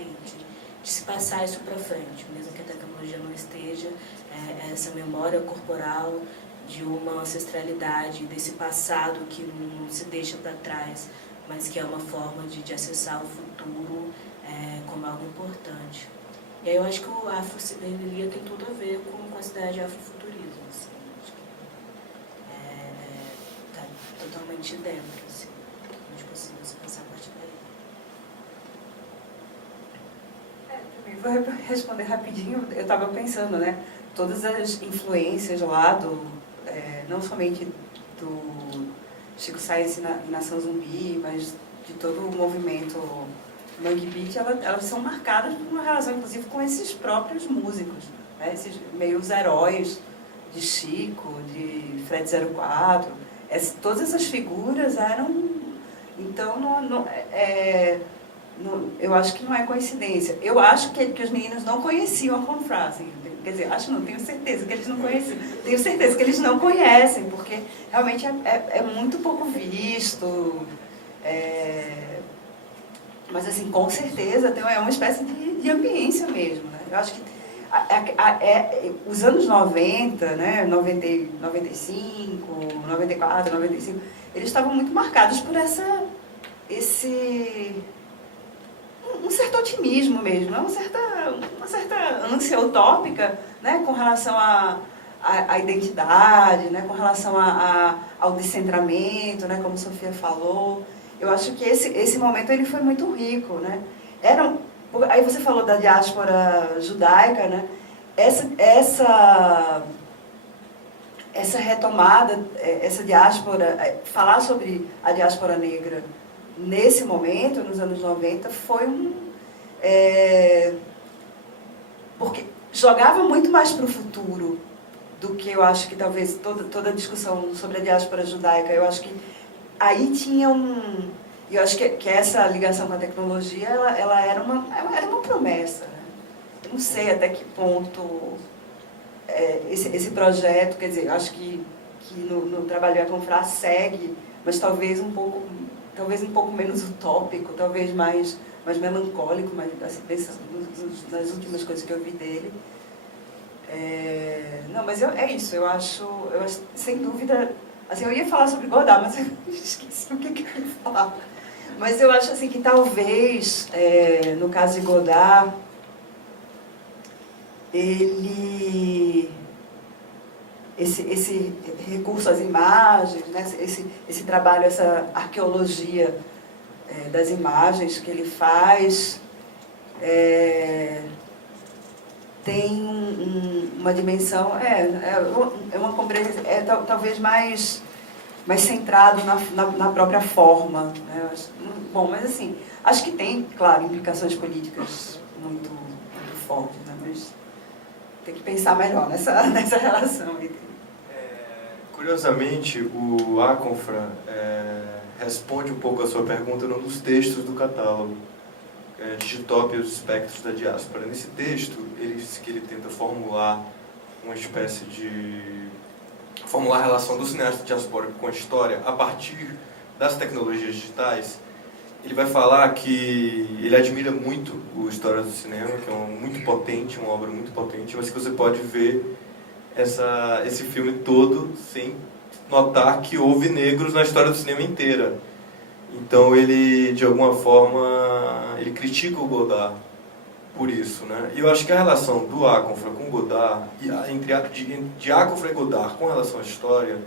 de se passar isso para frente, mesmo que a tecnologia não esteja, essa memória corporal de uma ancestralidade, desse passado que não se deixa para trás, mas que é uma forma de acessar o futuro como algo importante. E aí eu acho que o afrociberneria tem tudo a ver com essa ideia de afrofuturismo, assim, acho que está totalmente dentro, assim, a gente conseguiu se pensar a partir daí. Vou responder rapidinho. Eu estava pensando, né? Todas as influências lá não somente do Chico Science e Nação Zumbi, mas de todo o movimento Mangue Beat, elas são marcadas por uma relação, inclusive, com esses próprios músicos, né? Esses meios heróis de Chico, de Fred 04. Todas essas figuras eram... Então, eu acho que não é coincidência. Eu acho que os meninos não conheciam a Confrase. Quer dizer, tenho certeza que eles não conheciam. Tenho certeza que eles não conhecem, porque realmente é muito pouco visto. Mas, assim, com certeza é uma espécie de ambiência mesmo, né? Eu acho que os anos 90, né, 95, 94, 95, eles estavam muito marcados por um certo otimismo mesmo, uma certa ânsia utópica, né, com relação à identidade, né, com relação ao descentramento, né, como Sofia falou. Eu acho que esse momento ele foi muito rico, né? Aí você falou da diáspora judaica, né? Essa retomada, essa diáspora, falar sobre a diáspora negra nesse momento, nos anos 90, foi porque jogava muito mais para o futuro do que eu acho que talvez toda a discussão sobre a diáspora judaica. Eu acho que aí tinha eu acho que essa ligação com a tecnologia, ela era uma promessa, né? Eu não sei até que ponto esse projeto, quer dizer, eu acho que no trabalho da Confrá segue, mas talvez um pouco menos utópico, talvez mais melancólico, mas assim, nas últimas coisas que eu vi dele. Não, mas é isso, eu acho, sem dúvida, assim, eu ia falar sobre Godard, mas eu esqueci o que eu ia falar. Mas eu acho assim que talvez, no caso de Godard, esse recurso às imagens, né, esse trabalho, essa arqueologia das imagens que ele faz, tem uma dimensão, uma compreensão, talvez mais centrado na própria forma, né? Bom, mas assim, acho que tem, claro, implicações políticas muito fortes, né? Mas tem que pensar melhor nessa relação. Curiosamente, o Aconfran responde um pouco a sua pergunta num dos textos do catálogo, Digitop e os Espectros da Diáspora. Nesse texto, ele tenta formular uma espécie de... formular a relação do cineasta diaspórico com a história a partir das tecnologias digitais. Ele vai falar que ele admira muito o História do Cinema, que é muito potente, uma obra muito potente, mas que você pode ver esse filme todo sem notar que houve negros na história do cinema inteira. Então ele, de alguma forma, ele critica o Godard por isso, né? E eu acho que a relação do Aconfra com Godard, de Aconfra e Godard com relação à história,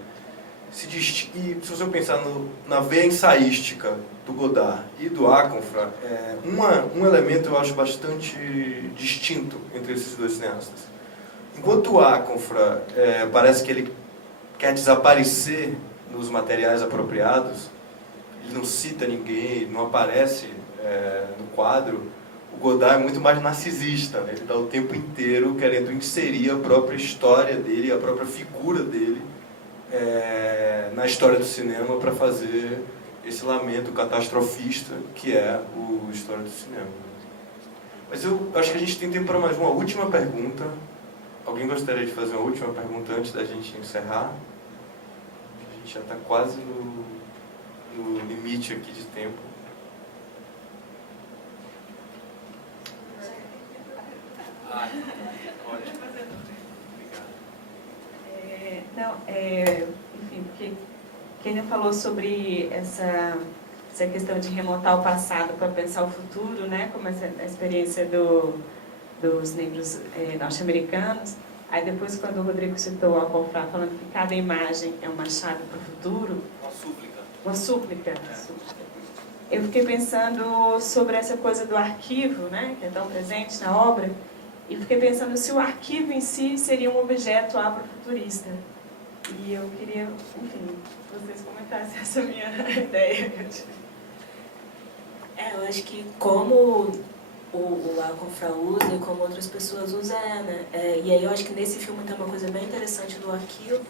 e se você pensar na veia ensaística do Godard e do Aconfra, um elemento eu acho bastante distinto entre esses dois cineastas. Enquanto o Aconfra parece que ele quer desaparecer nos materiais apropriados, ele não cita ninguém, ele não aparece no quadro, o Godard é muito mais narcisista, né? Ele está o tempo inteiro querendo inserir a própria história dele, a própria figura dele na história do cinema para fazer esse lamento catastrofista que é o História do Cinema. Mas eu acho que a gente tem tempo para mais uma última pergunta. Alguém gostaria de fazer uma última pergunta antes da gente encerrar? A gente já está quase no limite aqui de tempo. Pode. Enfim, porque Kênia falou sobre essa questão de remontar o passado para pensar o futuro, né? Como a experiência dos negros norte-americanos. Aí depois, quando o Rodrigo citou a Aconfra, falando que cada imagem é uma chave para o futuro. Uma súplica. Uma súplica. Eu fiquei pensando sobre essa coisa do arquivo, né? Que é tão presente na obra. E fiquei pensando se o arquivo em si seria um objeto afrofuturista. E eu queria, enfim, que vocês comentassem essa minha ideia. Eu acho que como o Aconfra usa e como outras pessoas usam, né? E aí eu acho que nesse filme tem uma coisa bem interessante do arquivo,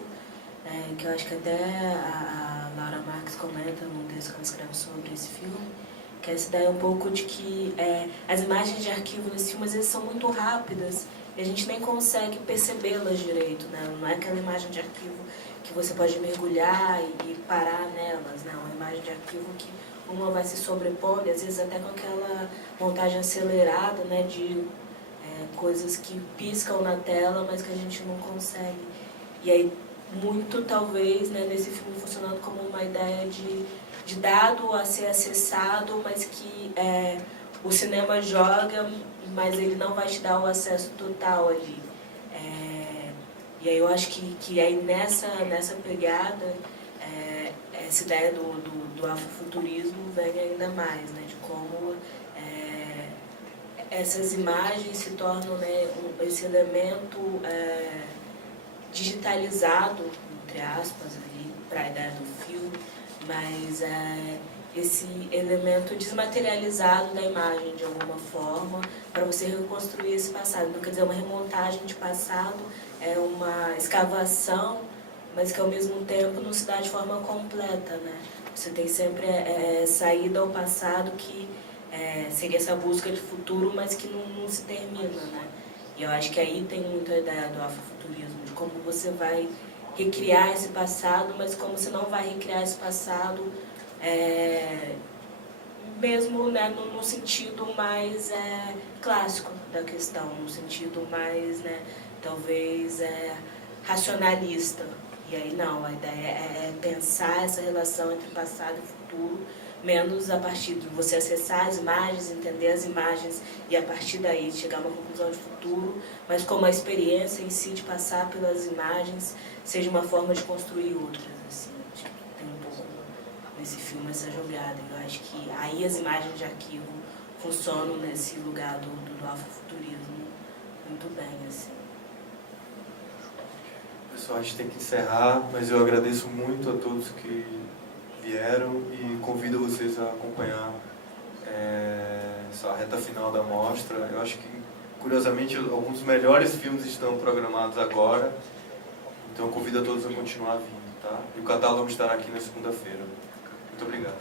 que eu acho que até a Laura Marques comenta num texto que ela escreve sobre esse filme, que é essa ideia um pouco de que as imagens de arquivo nesse filme às vezes são muito rápidas e a gente nem consegue percebê-las direito, né? Não é aquela imagem de arquivo que você pode mergulhar e parar nelas, né? Uma imagem de arquivo que uma vai se sobrepondo, às vezes até com aquela montagem acelerada, né? De coisas que piscam na tela, mas que a gente não consegue. E aí, muito talvez, né, nesse filme funcionando como uma ideia de dado a ser acessado, mas que o cinema joga, mas ele não vai te dar o acesso total ali. E aí eu acho que aí nessa pegada, essa ideia do afrofuturismo vem ainda mais, né, de como essas imagens se tornam, né, esse elemento digitalizado, entre aspas, ali, para a ideia do filme, mas esse elemento desmaterializado da imagem, de alguma forma, para você reconstruir esse passado. Não quer dizer uma remontagem de passado, é uma escavação, mas que ao mesmo tempo não se dá de forma completa, né? Você tem sempre saída ao passado que seria essa busca de futuro, mas que não se termina, né? E eu acho que aí tem muito a ideia do afrofuturismo, de como você vai recriar esse passado, mas como você não vai recriar esse passado mesmo, né, no sentido mais clássico da questão, no sentido mais, né, talvez racionalista. E aí não, a ideia é pensar essa relação entre passado e futuro, menos a partir de você acessar as imagens, entender as imagens e a partir daí chegar a uma conclusão de futuro, mas como a experiência em si de passar pelas imagens seja uma forma de construir outras, assim. Acho que tem um pouco nesse filme essa jogada. Eu acho que aí as imagens de arquivo funcionam nesse lugar do afrofuturismo muito bem, assim. Pessoal, a gente tem que encerrar, mas eu agradeço muito a todos que vieram e convido vocês a acompanhar essa reta final da mostra. Eu acho que, curiosamente, alguns dos melhores filmes estão programados agora, então eu convido a todos a continuar vindo, tá? E o catálogo estará aqui na segunda-feira. Muito obrigado.